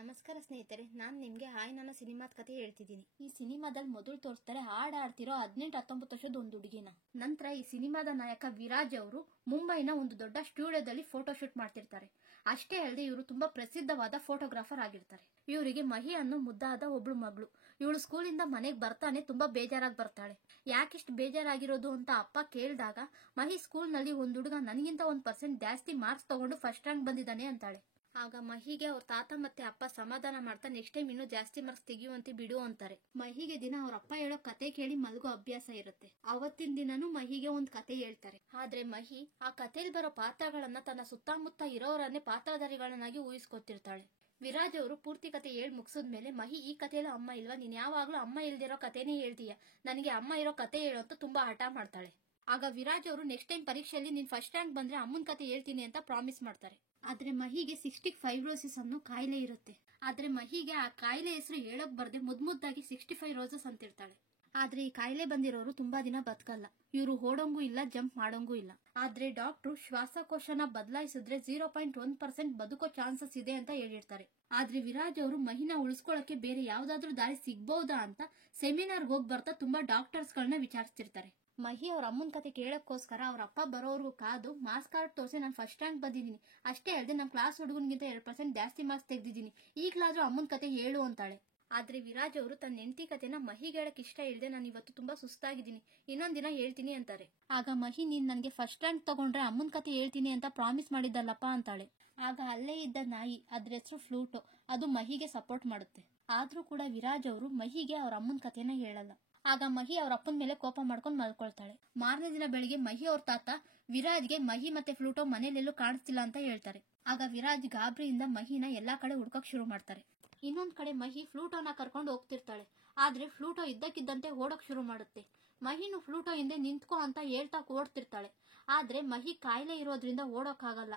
ನಮಸ್ಕಾರ ಸ್ನೇಹಿತರೆ, ನಾನು ನಿಮಗೆ ಹಾಯ್ ನನ್ನ ಸಿನಿಮಾದ ಕಥೆ ಹೇಳ್ತಿದ್ದೀನಿ. ಈ ಸಿನಿಮಾದಲ್ಲಿ ಮೊದಲು ತೋರಿಸ್ತಾರೆ ಆಡ್ತಿರೋ 18-19 ವರ್ಷದ ಒಂದು ಹುಡುಗಿನ. ನಂತರ ಈ ಸಿನಿಮಾದ ನಾಯಕ ವಿರಾಜ್ ಅವರು ಮುಂಬೈನ ಒಂದು ದೊಡ್ಡ ಸ್ಟುಡಿಯೋದಲ್ಲಿ ಫೋಟೋ ಶೂಟ್ ಮಾಡ್ತಿರ್ತಾರೆ. ಅಷ್ಟೇ ಅಲ್ಲದೆ ಇವರು ತುಂಬಾ ಪ್ರಸಿದ್ಧವಾದ ಫೋಟೋಗ್ರಾಫರ್ ಆಗಿರ್ತಾರೆ. ಇವರಿಗೆ ಮಹಿ ಅನ್ನೋ ಮುದ್ದಾದ ಒಬ್ಳು ಮಗಳು. ಇವಳು ಸ್ಕೂಲಿಂದ ಮನೆಗೆ ಬರ್ತಾನೆ ತುಂಬಾ ಬೇಜಾರಾಗಿ ಬರ್ತಾಳೆ. ಯಾಕಿಷ್ಟು ಬೇಜಾರಾಗಿರೋದು ಅಂತ ಅಪ್ಪ ಕೇಳಿದಾಗ ಮಹಿ ಸ್ಕೂಲ್ ನಲ್ಲಿ ಒಂದು ಹುಡುಗ ನನಗಿಂತ 1% ಜಾಸ್ತಿ ಮಾರ್ಕ್ಸ್ ತಗೊಂಡು ಫಸ್ಟ್ ರ್ಯಾಂಕ್ ಬಂದಿದ್ದಾನೆ ಅಂತಾಳೆ. ಆಗ ಮಹಿಗೆ ಅವ್ರ ತಾತ ಮತ್ತೆ ಅಪ್ಪ ಸಮಾಧಾನ ಮಾಡ್ತಾ ನೆಕ್ಸ್ಟ್ ಟೈಮ್ ಇನ್ನೂ ಜಾಸ್ತಿ ಮಾರ್ಕ್ಸ್ ತೆಗಿಯುವಂತೆ ಬಿಡು ಅಂತಾರೆ. ಮಹಿಗೆ ದಿನ ಅವ್ರ ಅಪ್ಪ ಹೇಳೋ ಕತೆ ಕೇಳಿ ಮಲಗೋ ಅಭ್ಯಾಸ ಇರುತ್ತೆ. ಅವತ್ತಿನ ದಿನನೂ ಮಹಿಗೆ ಒಂದ್ ಕತೆ ಹೇಳ್ತಾರೆ. ಆದ್ರೆ ಮಹಿ ಆ ಕಥೆಯಲ್ಲಿ ಬರೋ ಪಾತ್ರಗಳನ್ನ ತನ್ನ ಸುತ್ತಮುತ್ತ ಇರೋರನ್ನೇ ಪಾತ್ರಧಾರಿಗಳನ್ನಾಗಿ ಊಹಿಸ್ಕೊತಿರ್ತಾಳೆ. ವಿರಾಜ್ ಅವರು ಪೂರ್ತಿ ಕತೆ ಹೇಳಿ ಮುಗಿಸಿದ್ಮೇಲೆ ಮಹಿ ಈ ಕಥೆಯಲ್ಲಿ ಅಮ್ಮ ಇಲ್ವಾ, ನೀನ್ ಯಾವಾಗ್ಲೂ ಅಮ್ಮ ಇಲ್ದಿರೋ ಕಥೆನೇ ಹೇಳ್ತೀಯ, ನನಗೆ ಅಮ್ಮ ಇರೋ ಕತೆ ಹೇಳೋ ಅಂತ ತುಂಬಾ ಹಠ ಮಾಡ್ತಾಳೆ. ಆಗ ವಿರಾಜ್ ಅವರು ನೆಕ್ಸ್ಟ್ ಟೈಮ್ ಪರೀಕ್ಷೆಯಲ್ಲಿ ನೀನ್ ಫಸ್ಟ್ ರ್ಯಾಂಕ್ ಬಂದ್ರೆ ಅಮ್ಮನ್ ಕತೆ ಹೇಳ್ತೀನಿ ಅಂತ ಪ್ರಾಮಿಸ್ ಮಾಡ್ತಾರೆ. ಆದ್ರೆ ಮಹಿಗೆ ಸಿಸ್ಟಿಕ್ ಫೈಬ್ರೋಸಿಸ್ ಅನ್ನೋ ಕಾಯಿಲೆ ಇರುತ್ತೆ. ಆದ್ರೆ ಮಹಿಗೆ ಆ ಕಾಯಿಲೆ ಹೆಸರು ಹೇಳಕ್ ಬರ್ದೆ ಮುದ್ದಾಗಿ 65 ರೋಸಸ್ ಅಂತಿರ್ತಾಳೆ. ಆದ್ರೆ ಈ ಕಾಯಿಲೆ ಬಂದಿರೋರು ತುಂಬಾ ದಿನ ಬದುಕಲ್ಲ. ಇವರು ಓಡೋಂಗೂ ಇಲ್ಲ, ಜಂಪ್ ಮಾಡೋಂಗೂ ಇಲ್ಲ. ಆದ್ರೆ ಡಾಕ್ಟ್ರು ಶ್ವಾಸಕೋಶನ ಬದಲಾಯಿಸಿದ್ರೆ 0.1% ಬದುಕೋ ಚಾನ್ಸಸ್ ಇದೆ ಅಂತ ಹೇಳಿರ್ತಾರೆ. ಆದ್ರೆ ವಿರಾಜ್ ಅವರು ಮಹಿನ ಉಳಿಸ್ಕೊಳ್ಳಕ್ಕೆ ಬೇರೆ ಯಾವ್ದಾದ್ರು ದಾರಿ ಸಿಗ್ಬಹುದಾ ಅಂತ ಸೆಮಿನಾರ್ಗೆ ಹೋಗಿ ಬರ್ತಾ ತುಂಬಾ ಡಾಕ್ಟರ್ಸ್ ಗಳನ್ನ ವಿಚಾರಿಸ್ತಿರ್ತಾರೆ. ಮಹಿ ಅವ್ರ ಅಮ್ಮನ ಕತೆ ಕೇಳಕ್ಕೋಸ್ಕರ ಅವ್ರ ಅಪ್ಪ ಬರೋರ್ಗು ಕಾದು ಮಾರ್ಕ್ಸ್ ಕಾರ್ಡ್ ತೋರಿಸಿ ನಾನು ಫಸ್ಟ್ ರ್ಯಾಂಕ್ ಬಂದಿದ್ದೀನಿ, ಅಷ್ಟೇ ಅಲ್ಲದೆ ನಮ್ಮ ಕ್ಲಾಸ್ ಹುಡುಗನಿಗಿಂತ 2% ಜಾಸ್ತಿ ಮಾರ್ಕ್ಸ್ ತೆಗೆದಿದ್ದೀನಿ, ಈಗ್ಲಾದ್ರೂ ಅಮ್ಮನ ಕತೆ ಹೇಳು ಅಂತಾಳೆ. ಆದ್ರೆ ವಿರಾಜ್ ಅವರು ತನ್ನ ಹೆಂಡತಿ ಕತೆನ ಮಹಿಗೆ ಹೇಳಕ್ ಇಷ್ಟ ಇಲ್ಲದೆ ನಾನು ಇವತ್ತು ತುಂಬಾ ಸುಸ್ತಾಗಿದ್ದೀನಿ, ಇನ್ನೊಂದ್ ದಿನ ಹೇಳ್ತೀನಿ ಅಂತಾರೆ. ಆಗ ಮಹಿ ನೀನ್ ನನಗೆ ಫಸ್ಟ್ ರ್ಯಾಂಕ್ ತಗೊಂಡ್ರೆ ಅಮ್ಮನ ಕತೆ ಹೇಳ್ತೀನಿ ಅಂತ ಪ್ರಾಮಿಸ್ ಮಾಡಿದ್ದಲ್ಲಪ್ಪ ಅಂತಾಳೆ. ಆಗ ಅಲ್ಲೇ ಇದ್ದ ನಾಯಿ, ಅದ್ರ ಹೆಸರು ಫ್ಲೂಟೋ, ಅದು ಮಹಿಗೆ ಸಪೋರ್ಟ್ ಮಾಡುತ್ತೆ. ಆದ್ರೂ ಕೂಡ ವಿರಾಜ್ ಅವರು ಮಹಿಗೆ ಅವ್ರ ಅಮ್ಮನ ಕತೆನ ಹೇಳಲ್ಲ. ಆಗ ಮಹಿ ಅವ್ರ ಅಪ್ಪನ ಮೇಲೆ ಕೋಪ ಮಾಡ್ಕೊಂಡು ಮಲ್ಕೊಳ್ತಾಳೆ. ಮಾರನೇ ದಿನ ಬೆಳಿಗ್ಗೆ ಮಹಿ ಅವ್ರ ತಾತ ವಿರಾಜ್ಗೆ ಮಹಿ ಮತ್ತೆ ಫ್ಲೂಟೋ ಮನೇಲೆಲ್ಲೂ ಕಾಣಿಸ್ತಿಲ್ಲ ಅಂತ ಹೇಳ್ತಾರೆ. ಆಗ ವಿರಾಜ್ ಗಾಬರಿಯಿಂದ ಮಹಿನ ಎಲ್ಲಾ ಕಡೆ ಹುಡ್ಕಕ್ ಶುರು ಮಾಡ್ತಾರೆ. ಇನ್ನೊಂದ್ ಕಡೆ ಮಹಿ ಫ್ಲೂಟೋನ ಕರ್ಕೊಂಡು ಹೋಗ್ತಿರ್ತಾಳೆ. ಆದ್ರೆ ಫ್ಲೂಟೋ ಇದ್ದಕ್ಕಿದ್ದಂತೆ ಓಡಕ್ ಶುರು ಮಾಡುತ್ತೆ. ಮಹಿನು ಫ್ಲೂಟೋ ಹಿಂದೆ ನಿಂತ್ಕೋ ಅಂತ ಹೇಳ್ತಾ ಓಡ್ತಿರ್ತಾಳೆ. ಆದ್ರೆ ಮಹಿ ಕಾಯಿಲೆ ಇರೋದ್ರಿಂದ ಓಡೋಕ್ಕಾಗಲ್ಲ.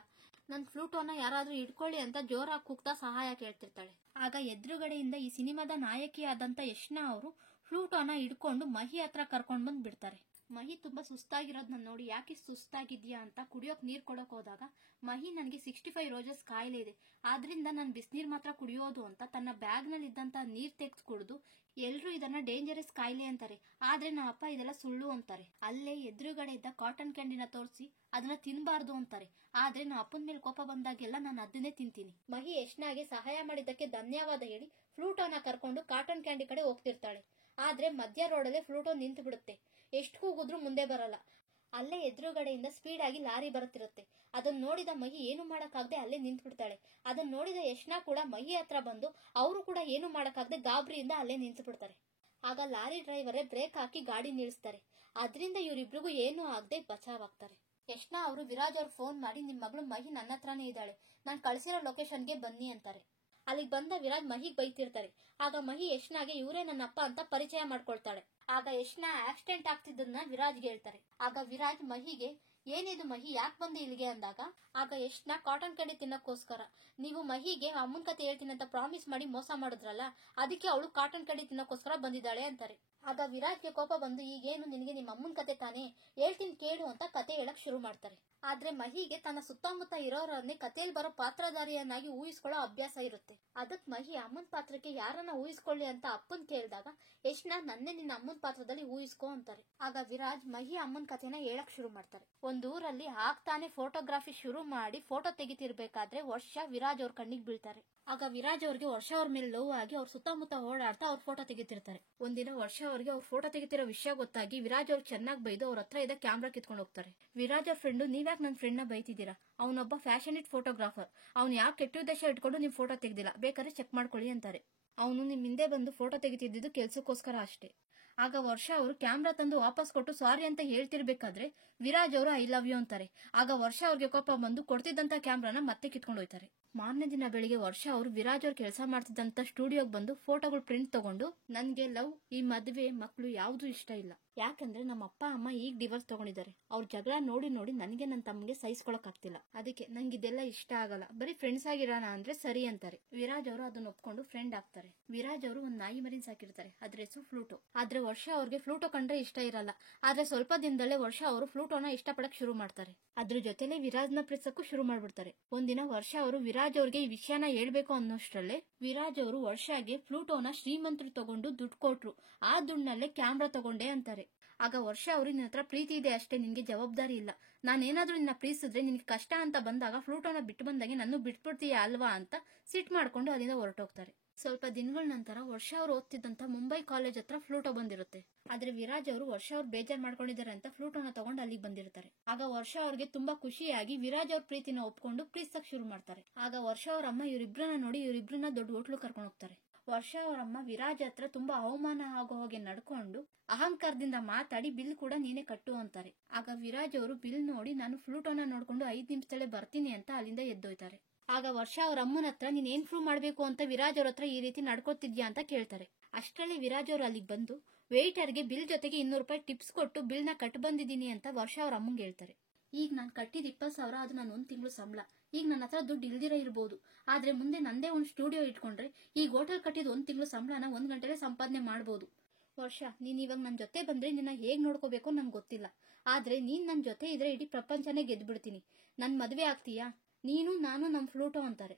ನನ್ ಫ್ಲೂಟೋನ ಯಾರಾದ್ರೂ ಇಟ್ಕೊಳ್ಳಿ ಅಂತ ಜೋರಾಗಿ ಕೂಗ್ತಾ ಸಹಾಯ ಕೇಳ್ತಿರ್ತಾಳೆ. ಆಗ ಎದುರುಗಡೆಯಿಂದ ಈ ಸಿನಿಮಾದ ನಾಯಕಿಯಾದಂತ ಯಶ್ನಾ ಅವರು ಫ್ಲೂಟೋನ ಹಿಡ್ಕೊಂಡು ಮಹಿ ಹತ್ರ ಕರ್ಕೊಂಡ್ ಬಂದ್ ಬಿಡ್ತಾರೆ. ಮಹಿ ತುಂಬಾ ಸುಸ್ತಾಗಿರೋದನ್ನ ನೋಡಿ ಯಾಕೆ ಸುಸ್ತಾಗಿದ್ಯಾ ಅಂತ ಕುಡಿಯೋಕ್ ನೀರ್ ಕೊಡಕ್ ಹೋದಾಗ ಮಹಿ ನನಗೆ 65 ರೋಸಸ್ ಕಾಯಿಲೆ ಇದೆ, ಆದ್ರಿಂದ ನಾನು ಬಿಸಿನೀರ್ ಮಾತ್ರ ಕುಡಿಯೋದು ಅಂತ ತನ್ನ ಬ್ಯಾಗ್ ನಲ್ಲಿ ಇದ್ದಂತ ನೀರ್ ತೆಗೆದು ಕುಡಿದು ಎಲ್ರು ಇದನ್ನ ಡೇಂಜರಸ್ ಕಾಯಿಲೆ ಅಂತಾರೆ, ಆದ್ರೆ ನಮ್ಮ ಅಪ್ಪ ಇದೆಲ್ಲ ಸುಳ್ಳು ಅಂತಾರೆ. ಅಲ್ಲೇ ಎದುರುಗಡೆ ಇದ್ದ ಕಾಟನ್ ಕ್ಯಾಂಡಿನ ತೋರಿಸಿ ಅದನ್ನ ತಿನ್ಬಾರ್ದು ಅಂತಾರೆ. ಆದ್ರೆ ನಮ್ಮ ಅಪ್ಪನ ಮೇಲೆ ಕೋಪ ಬಂದಾಗೆಲ್ಲ ನಾನು ಅದನ್ನೇ ತಿಂತೀನಿ. ಮಹಿ ಯಶ್ನಾಗೆ ಸಹಾಯ ಮಾಡಿದ್ದಕ್ಕೆ ಧನ್ಯವಾದ ಹೇಳಿ ಫ್ಲೂಟೋನ ಕರ್ಕೊಂಡು ಕಾಟನ್ ಕ್ಯಾಂಡಿ ಕಡೆ ಹೋಗ್ತಿರ್ತಾಳೆ. ಆದ್ರೆ ಮಧ್ಯ ರೋಡಲ್ಲೇ ಫ್ಲೂಟೋ ನಿಂತು ಬಿಡುತ್ತೆ. ಎಷ್ಟು ಕೂಗಿದ್ರು ಮುಂದೆ ಬರಲ್ಲ. ಅಲ್ಲೇ ಎದುರುಗಡೆಯಿಂದ ಸ್ಪೀಡ್ ಆಗಿ ಲಾರಿ ಬರುತ್ತಿರುತ್ತೆ. ಅದನ್ನ ನೋಡಿದ ಮಹಿ ಏನು ಮಾಡಕ್ಕಾಗದೆ ಅಲ್ಲೇ ನಿಂತು ಬಿಡ್ತಾಳೆ. ಅದನ್ನ ನೋಡಿದ ಯಶ್ನಾ ಕೂಡ ಮಹಿ ಹತ್ರ ಬಂದು ಅವರು ಕೂಡ ಏನು ಮಾಡಕ್ಕಾಗದೆ ಗಾಬರಿಯಿಂದ ಅಲ್ಲೇ ನಿಂತು ಬಿಡ್ತಾರೆ. ಆಗ ಲಾರಿ ಡ್ರೈವರೇ ಬ್ರೇಕ್ ಹಾಕಿ ಗಾಡಿ ನಿಲ್ಲಿಸ್ತಾರೆ. ಅದರಿಂದ ಇವರಿಬ್ರಿಗೂ ಏನೂ ಆಗದೆ ಬಚಾವಾಗ್ತಾರೆ. ಯಶ್ನಾ ಅವರು ವಿರಾಜ್ ಅವ್ರ ಫೋನ್ ಮಾಡಿ ನಿಮ್ ಮಗಳು ಮಹಿ ನನ್ನ ಹತ್ರನೇ ಇದ್ದಾಳೆ, ನಾನ್ ಕಳ್ಸಿರೋ ಲೊಕೇಶನ್ಗೆ ಬನ್ನಿ ಅಂತಾರೆ. ಅಲ್ಲಿಗೆ ಬಂದ ವಿರಾಜ್ ಮಹಿಗ್ ಬೈತಿರ್ತಾರೆ. ಆಗ ಮಹಿ ಯಶ್ನಾಗೆ ಇವರೇ ನನ್ನ ಅಪ್ಪ ಅಂತ ಪರಿಚಯ ಮಾಡ್ಕೊಳ್ತಾಳೆ. ಆಗ ಯಶ್ನಾ ಆಕ್ಸಿಡೆಂಟ್ ಆಗ್ತಿದ್ದನ್ನ ವಿರಾಜ್ಗೆ ಹೇಳ್ತಾರೆ. ಆಗ ವಿರಾಜ್ ಮಹಿಗೆ ಏನಿದು ಮಹಿ ಯಾಕೆ ಬಂದು ಇಲ್ಲಿಗೆ ಅಂದಾಗ ಆಗ ಯಶ್ನಾ ಕಾಟನ್ ಕ್ಯಾಂಡಿ ತಿನ್ನಕ್ಕೋಸ್ಕರ ನೀವು ಮಹಿಗೆ ಅಮ್ಮನ್ ಕತೆ ಹೇಳ್ತೀನಿ ಅಂತ ಪ್ರಾಮಿಸ್ ಮಾಡಿ ಮೋಸ ಮಾಡಿದ್ರಲ್ಲ, ಅದಕ್ಕೆ ಅವಳು ಕಾಟನ್ ಕ್ಯಾಂಡಿ ತಿನ್ನಕ್ಕೋಸ್ಕರ ಬಂದಿದ್ದಾಳೆ ಅಂತಾರೆ. ಆಗ ವಿರಾಜ್ಗೆ ಕೋಪ ಬಂದು ಈಗೇನು ನಿನಗೆ ನಿಮ್ಮ ಅಮ್ಮನ್ ಕತೆ ತಾನೇ, ಹೇಳ್ತೀನಿ ಕೇಳು ಅಂತ ಕತೆ ಹೇಳಕ್ ಶುರು ಮಾಡ್ತಾರೆ. ಆದ್ರೆ ಮಹಿಗೆ ತನ್ನ ಸುತ್ತಮುತ್ತ ಇರೋರನ್ನೇ ಕಥೆಯಲ್ಲಿ ಬರೋ ಪಾತ್ರಧಾರಿಯನ್ನಾಗಿ ಊಹಿಸ್ಕೊಳ್ಳೋ ಅಭ್ಯಾಸ ಇರುತ್ತೆ. ಅದಕ್ ಮಹಿ ಅಮ್ಮನ್ ಪಾತ್ರಕ್ಕೆ ಯಾರನ್ನ ಊಹಿಸ್ಕೊಳ್ಳಿ ಅಂತ ಅಪ್ಪನ್ ಕೇಳಿದಾಗ ಯಶ್ನಾ ನನ್ನೇ ನಿನ್ನ ಅಮ್ಮನ್ ಪಾತ್ರದಲ್ಲಿ ಊಹಿಸ್ಕೊ ಅಂತಾರೆ. ಆಗ ವಿರಾಜ್ ಮಹಿ ಅಮ್ಮನ್ ಕಥೆನ ಹೇಳಕ್ ಶುರು ಮಾಡ್ತಾರೆ. ಒಂದ್ ಊರಲ್ಲಿ ಆಗ್ತಾನೆ ಫೋಟೋಗ್ರಫಿ ಶುರು ಮಾಡಿ ಫೋಟೋ ತೆಗಿತಿರ್ಬೇಕಾದ್ರೆ ವರ್ಷ ವಿರಾಜ್ ಅವ್ರ ಕಣ್ಣಿಗೆ ಬೀಳ್ತಾರೆ. ಆಗ ವಿರಾಜ್ ಅವ್ರಿಗೆ ವರ್ಷ ಅವ್ರ ಮೇಲೆ ಲವ್ ಆಗಿ ಅವ್ರ ಸುತ್ತಮುತ್ತ ಓಡಾಡ್ತಾ ಅವ್ರ ಫೋಟೋ ತೆಗಿತಿರ್ತಾರೆ. ಒಂದಿನ ವರ್ಷ ಅವ್ರಿಗೆ ಅವ್ರ ಫೋಟೋ ತೆಗಿತಿರೋ ವಿಷಯ ಗೊತ್ತಾಗಿ ವಿರಾಜ್ ಅವ್ರು ಚೆನ್ನಾಗಿ ಬೈದು ಅವ್ರ ಹತ್ರ ಇದ್ದ ಕ್ಯಾಮ್ರಾ ಕಿತ್ಕೊಂಡು ಹೋಗ್ತಾರೆ. ವಿರಾಜ್ ಅವ್ರ ಫ್ರೆಂಡು ನೀವ್ಯಾಕೆ ನನ್ನ ಫ್ರೆಂಡ್ ನ ಬೈತಿದ್ದೀರಾ, ಅವನೊಬ್ಬ ಫ್ಯಾಷನೇಟ್ ಫೋಟೋಗ್ರಾಫರ್, ಅವ್ನು ಯಾವ ಕೆಟ್ಟ ಉದ್ದೇಶ ಇಟ್ಕೊಂಡು ನಿಮ್ ಫೋಟೋ ತೆಗ್ದಿಲ್ಲ, ಬೇಕಾದ್ರೆ ಚೆಕ್ ಮಾಡ್ಕೊಳ್ಳಿ ಅಂತಾರೆ. ಅವನು ನಿಮ್ ಹಿಂದೆ ಬಂದು ಫೋಟೋ ತೆಗಿತಿದ್ದು ಕೆಲ್ಸಕ್ಕೋಸ್ಕರ ಅಷ್ಟೇ. ಆಗ ವರ್ಷ ಅವರು ಕ್ಯಾಮ್ರಾ ತಂದು ವಾಪಸ್ ಕೊಟ್ಟು ಸಾರಿ ಅಂತ ಹೇಳ್ತಿರ್ಬೇಕಾದ್ರೆ ವಿರಾಜ್ ಅವರು ಐ ಲವ್ ಯು ಅಂತಾರೆ. ಆಗ ವರ್ಷ ಅವ್ರಿಗೆ ಕೋಪ ಬಂದು ಕೊಡ್ತಿದ್ದಂತ ಕ್ಯಾಮ್ರಾನ ಮತ್ತೆ ಕಿತ್ಕೊಂಡು ಹೋಯ್ತಾರೆ. ಮಾರನೇ ದಿನ ಬೆಳಿಗ್ಗೆ ವರ್ಷ ಅವರು ವಿರಾಜ್ ಅವ್ರು ಕೆಲಸ ಮಾಡ್ತಿದ್ದಂತ ಸ್ಟುಡಿಯೋಗೆ ಬಂದು ಫೋಟೋಗಳು ಪ್ರಿಂಟ್ ತಗೊಂಡು ನನ್ಗೆ ಲವ್, ಈ ಮದುವೆ, ಮಕ್ಕಳು ಯಾವ್ದು ಇಷ್ಟ ಇಲ್ಲ, ಯಾಕಂದ್ರೆ ನಮ್ಮ ಅಪ್ಪ ಅಮ್ಮ ಈಗ ಡಿವೋರ್ಸ್ ತಗೊಂಡಿದ್ದಾರೆ, ಅವ್ರ ಜಗಳ ನೋಡಿ ನೋಡಿ ನನಗೆ ನನ್ನ ತಮ್ಮಗೆ ಸಹಿಸ್ಕೊಳಕ್ ಆಗ್ತಿಲ್ಲ, ಅದಕ್ಕೆ ನಂಗೆ ಇದೆಲ್ಲ ಇಷ್ಟ ಆಗಲ್ಲ, ಬರೀ ಫ್ರೆಂಡ್ಸ್ ಆಗಿರೋಣ ಅಂದ್ರೆ ಸರಿ ಅಂತಾರೆ. ವಿರಾಜ್ ಅವರು ಅದನ್ನ ಒಪ್ಕೊಂಡು ಫ್ರೆಂಡ್ ಆಗ್ತಾರೆ. ವಿರಾಜ್ ಅವರು ಒಂದ್ ನಾಯಿ ಮರಿನ್ ಸಾಕಿರ್ತಾರೆ, ಅದ್ರ ಹೆಸರು ಫ್ಲೂಟೋ. ಆದ್ರೆ ವರ್ಷ ಅವ್ರಿಗೆ ಫ್ಲೂಟೋ ಕಂಡ್ರೆ ಇಷ್ಟ ಇರಲ್ಲ. ಆದ್ರೆ ಸ್ವಲ್ಪ ದಿನದಲ್ಲೇ ವರ್ಷ ಅವರು ಫ್ಲೂಟೋನ ಇಷ್ಟಪಡಕ್ ಶುರು ಮಾಡ್ತಾರೆ. ಅದ್ರ ಜೊತೆಲೆ ವಿರಾಜ್ನ ಪ್ರೀತಿಸಕ್ಕೂ ಶುರು ಮಾಡ್ಬಿಡ್ತಾರೆ. ಒಂದಿನ ವರ್ಷ ಅವರು ವಿರಾಜ್ ಅವ್ರಿಗೆ ಈ ವಿಷಯನ ಹೇಳ್ಬೇಕು ಅನ್ನೋಷ್ಟ್ರಲ್ಲೇ ವಿರಾಜ್ ಅವರು ವರ್ಷಾಗೆ ಫ್ಲೂಟೋನ ಶ್ರೀಮಂತರು ತಗೊಂಡು ದುಡ್ಡು ಕೊಟ್ರು, ಆ ದುಡ್ಡಲ್ಲೇ ಕ್ಯಾಮ್ರಾ ತಗೊಂಡೆ ಅಂತಾರೆ. ಆಗ ವರ್ಷ ಅವರು ನಿನ್ನ ಹತ್ರ ಪ್ರೀತಿ ಇದೆ ಅಷ್ಟೇ, ನಿನ್ಗೆ ಜವಾಬ್ದಾರಿ ಇಲ್ಲ. ನಾನೇನಾದ್ರೂ ನಿನ್ನ ಪ್ರೀತಿಸಿದ್ರೆ ನಿನ್ಗೆ ಕಷ್ಟ ಅಂತ ಬಂದಾಗ ಫ್ಲೂಟೋನ ಬಿಟ್ಟು ಬಂದಾಗೆ ನನ್ನ ಬಿಟ್ಬಿಡ್ತೀಯ ಅಲ್ವಾ ಅಂತ ಸಿಟ್ ಮಾಡ್ಕೊಂಡು ಅಲ್ಲಿಂದ ಹೊರಟೋಗ್ತಾರೆ. ಸ್ವಲ್ಪ ದಿನಗಳ ನಂತರ ವರ್ಷ ಅವರು ಓದ್ತಿದ್ದಂತ ಮುಂಬೈ ಕಾಲೇಜ್ ಹತ್ರ ಫ್ಲೂಟೋ ಬಂದಿರುತ್ತೆ. ಆದ್ರೆ ವಿರಾಜ್ ಅವರು ವರ್ಷ ಅವ್ರು ಬೇಜಾರ್ ಮಾಡ್ಕೊಂಡಿದ್ದಾರೆ ಅಂತ ಫ್ಲೂಟೋನ ತಗೊಂಡು ಅಲ್ಲಿಗೆ ಬಂದಿರ್ತಾರೆ. ಆಗ ವರ್ಷ ಅವ್ರಿಗೆ ತುಂಬಾ ಖುಷಿಯಾಗಿ ವಿರಾಜ್ ಅವ್ರ ಪ್ರೀತಿನ ಒಪ್ಕೊಂಡು ಪ್ರೀತಿಸಕ್ ಶುರು ಮಾಡ್ತಾರೆ. ಆಗ ವರ್ಷ ಅವ್ರ ಅಮ್ಮ ಇವರಿಬ್ರನ್ನ ನೋಡಿ ಇವರಿಬ್ರನ್ನ ದೊಡ್ಡ ಹೋಟ್ಲು ಕರ್ಕೊಂಡು ಹೋಗ್ತಾರೆ. ವರ್ಷ ಅವರಮ್ಮ ವಿರಾಜ್ ಹತ್ರ ತುಂಬಾ ಅವಮಾನ ಆಗೋ ಹಾಗೆ ನಡ್ಕೊಂಡು ಅಹಂಕಾರದಿಂದ ಮಾತಾಡಿ ಬಿಲ್ ಕೂಡ ನೀನೇ ಕಟ್ಟು ಅಂತಾರೆ. ಆಗ ವಿರಾಜ್ ಅವರು ಬಿಲ್ ನೋಡಿ ನಾನು ಫ್ಲೂಟೋನ ನೋಡ್ಕೊಂಡು 5 ನಿಮಿಷದಲ್ಲೇ ಬರ್ತೀನಿ ಅಂತ ಅಲ್ಲಿಂದ ಎದ್ದೋಯ್ತಾರೆ. ಆಗ ವರ್ಷ ಅವ್ರ ಅಮ್ಮನ ಹತ್ರ ನೀನ್ ಏನ್ ಪ್ರೂವ್ ಮಾಡ್ಬೇಕು ಅಂತ ವಿರಾಜ್ ಅವ್ರ ಹತ್ರ ಈ ರೀತಿ ನಡ್ಕೋತಿದ್ಯಾ ಅಂತ ಕೇಳ್ತಾರೆ. ಅಷ್ಟರಲ್ಲಿ ವಿರಾಜ್ ಅವರು ಅಲ್ಲಿಗೆ ಬಂದು ವೇಟರ್ಗೆ ಬಿಲ್ ಜೊತೆಗೆ 200 ರೂಪಾಯಿ ಟಿಪ್ಸ್ ಕೊಟ್ಟು ಬಿಲ್ ನ ಕಟ್ ಬಂದಿದ್ದೀನಿ ಅಂತ ವರ್ಷ ಅವ್ರ ಅಮ್ಮಂಗೆ ಹೇಳ್ತಾರೆ. ಈಗ ನಾನು ಕಟ್ಟಿದ 20,000 ಅದು ನಾನು 1 ತಿಂಗಳು ಸಂಬಳ. ಈಗ ನನ್ನ ಹತ್ರ ದುಡ್ಡು ಇಲ್ದಿರ ಇರ್ಬೋದು, ಆದ್ರೆ ಮುಂದೆ ನಂದೇ ಒಂದು ಸ್ಟುಡಿಯೋ ಇಟ್ಕೊಂಡ್ರೆ ಈಗ ಹೋಟೆಲ್ ಕಟ್ಟಿದ 1 ತಿಂಗಳು ಸಂಬಳನ 1 ಗಂಟೆಲೆ ಸಂಪಾದನೆ ಮಾಡಬಹುದು. ವರ್ಷ ನೀನ್ ಇವಾಗ ನನ್ ಜೊತೆ ಬಂದ್ರೆ ನಿನ್ನ ಹೇಗ್ ನೋಡ್ಕೋಬೇಕು ನಂಗೆ ಗೊತ್ತಿಲ್ಲ, ಆದ್ರೆ ನೀನ್ ನನ್ ಜೊತೆ ಇದ್ರೆ ಇಡೀ ಪ್ರಪಂಚನೇ ಗೆದ್ಬಿಡ್ತೀನಿ. ನನ್ ಮದ್ವೆ ಆಗ್ತೀಯಾ? ನೀನು ನಾನು ನಮ್ ಫ್ಲೂಟೋ ಅಂತಾರೆ.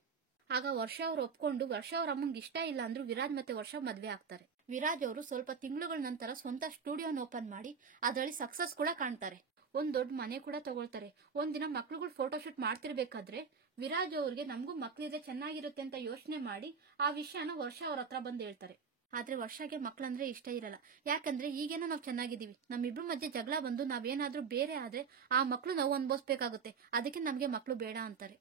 ಆಗ ವರ್ಷ ಅವ್ರು ಒಪ್ಕೊಂಡು ವರ್ಷ ಅವ್ರ ಅಮ್ಮಂಗೆ ಇಷ್ಟ ಇಲ್ಲ ಅಂದ್ರೂ ವಿರಾಜ್ ಮತ್ತೆ ವರ್ಷ ಮದ್ವೆ ಆಗ್ತಾರೆ. ವಿರಾಜ್ ಅವರು ಸ್ವಲ್ಪ ತಿಂಗಳುಗಳ ನಂತರ ಸ್ವಂತ ಸ್ಟುಡಿಯೋನ ಓಪನ್ ಮಾಡಿ ಅದರಲ್ಲಿ ಸಕ್ಸಸ್ ಕೂಡ ಕಾಣ್ತಾರೆ. ಒಂದ್ ದೊಡ್ಡ ಮನೆ ಕೂಡ ತಗೊಳ್ತಾರೆ. ಒಂದಿನ ಮಕ್ಳುಗಳು ಫೋಟೋಶೂಟ್ ಮಾಡ್ತಿರ್ಬೇಕಾದ್ರೆ ವಿರಾಜ್ ಅವ್ರಿಗೆ ನಮಗೂ ಮಕ್ಳಿದ್ರೆ ಚೆನ್ನಾಗಿರುತ್ತೆ ಅಂತ ಯೋಚನೆ ಮಾಡಿ ಆ ವಿಷಯನ ವರ್ಷ ಅವ್ರ ಹತ್ರ ಬಂದು ಹೇಳ್ತಾರೆ. ಆದ್ರೆ ವರ್ಷಗೆ ಮಕ್ಳಂದ್ರೆ ಇಷ್ಟ ಇರಲ್ಲ. ಯಾಕಂದ್ರೆ ಈಗೇನೋ ನಾವ್ ಚೆನ್ನಾಗಿದೀವಿ, ನಮ್ಮಿಬ್ರು ಮಧ್ಯೆ ಜಗಳ ಬಂದು ನಾವೇನಾದ್ರೂ ಬೇರೆ ಆದ್ರೆ ಆ ಮಕ್ಳು ನಾವು ಅನ್ಭವಿಸ್ಬೇಕಾಗುತ್ತೆ, ಅದಕ್ಕೆ ನಮ್ಗೆ ಮಕ್ಳು ಬೇಡ ಅಂತಾರೆ.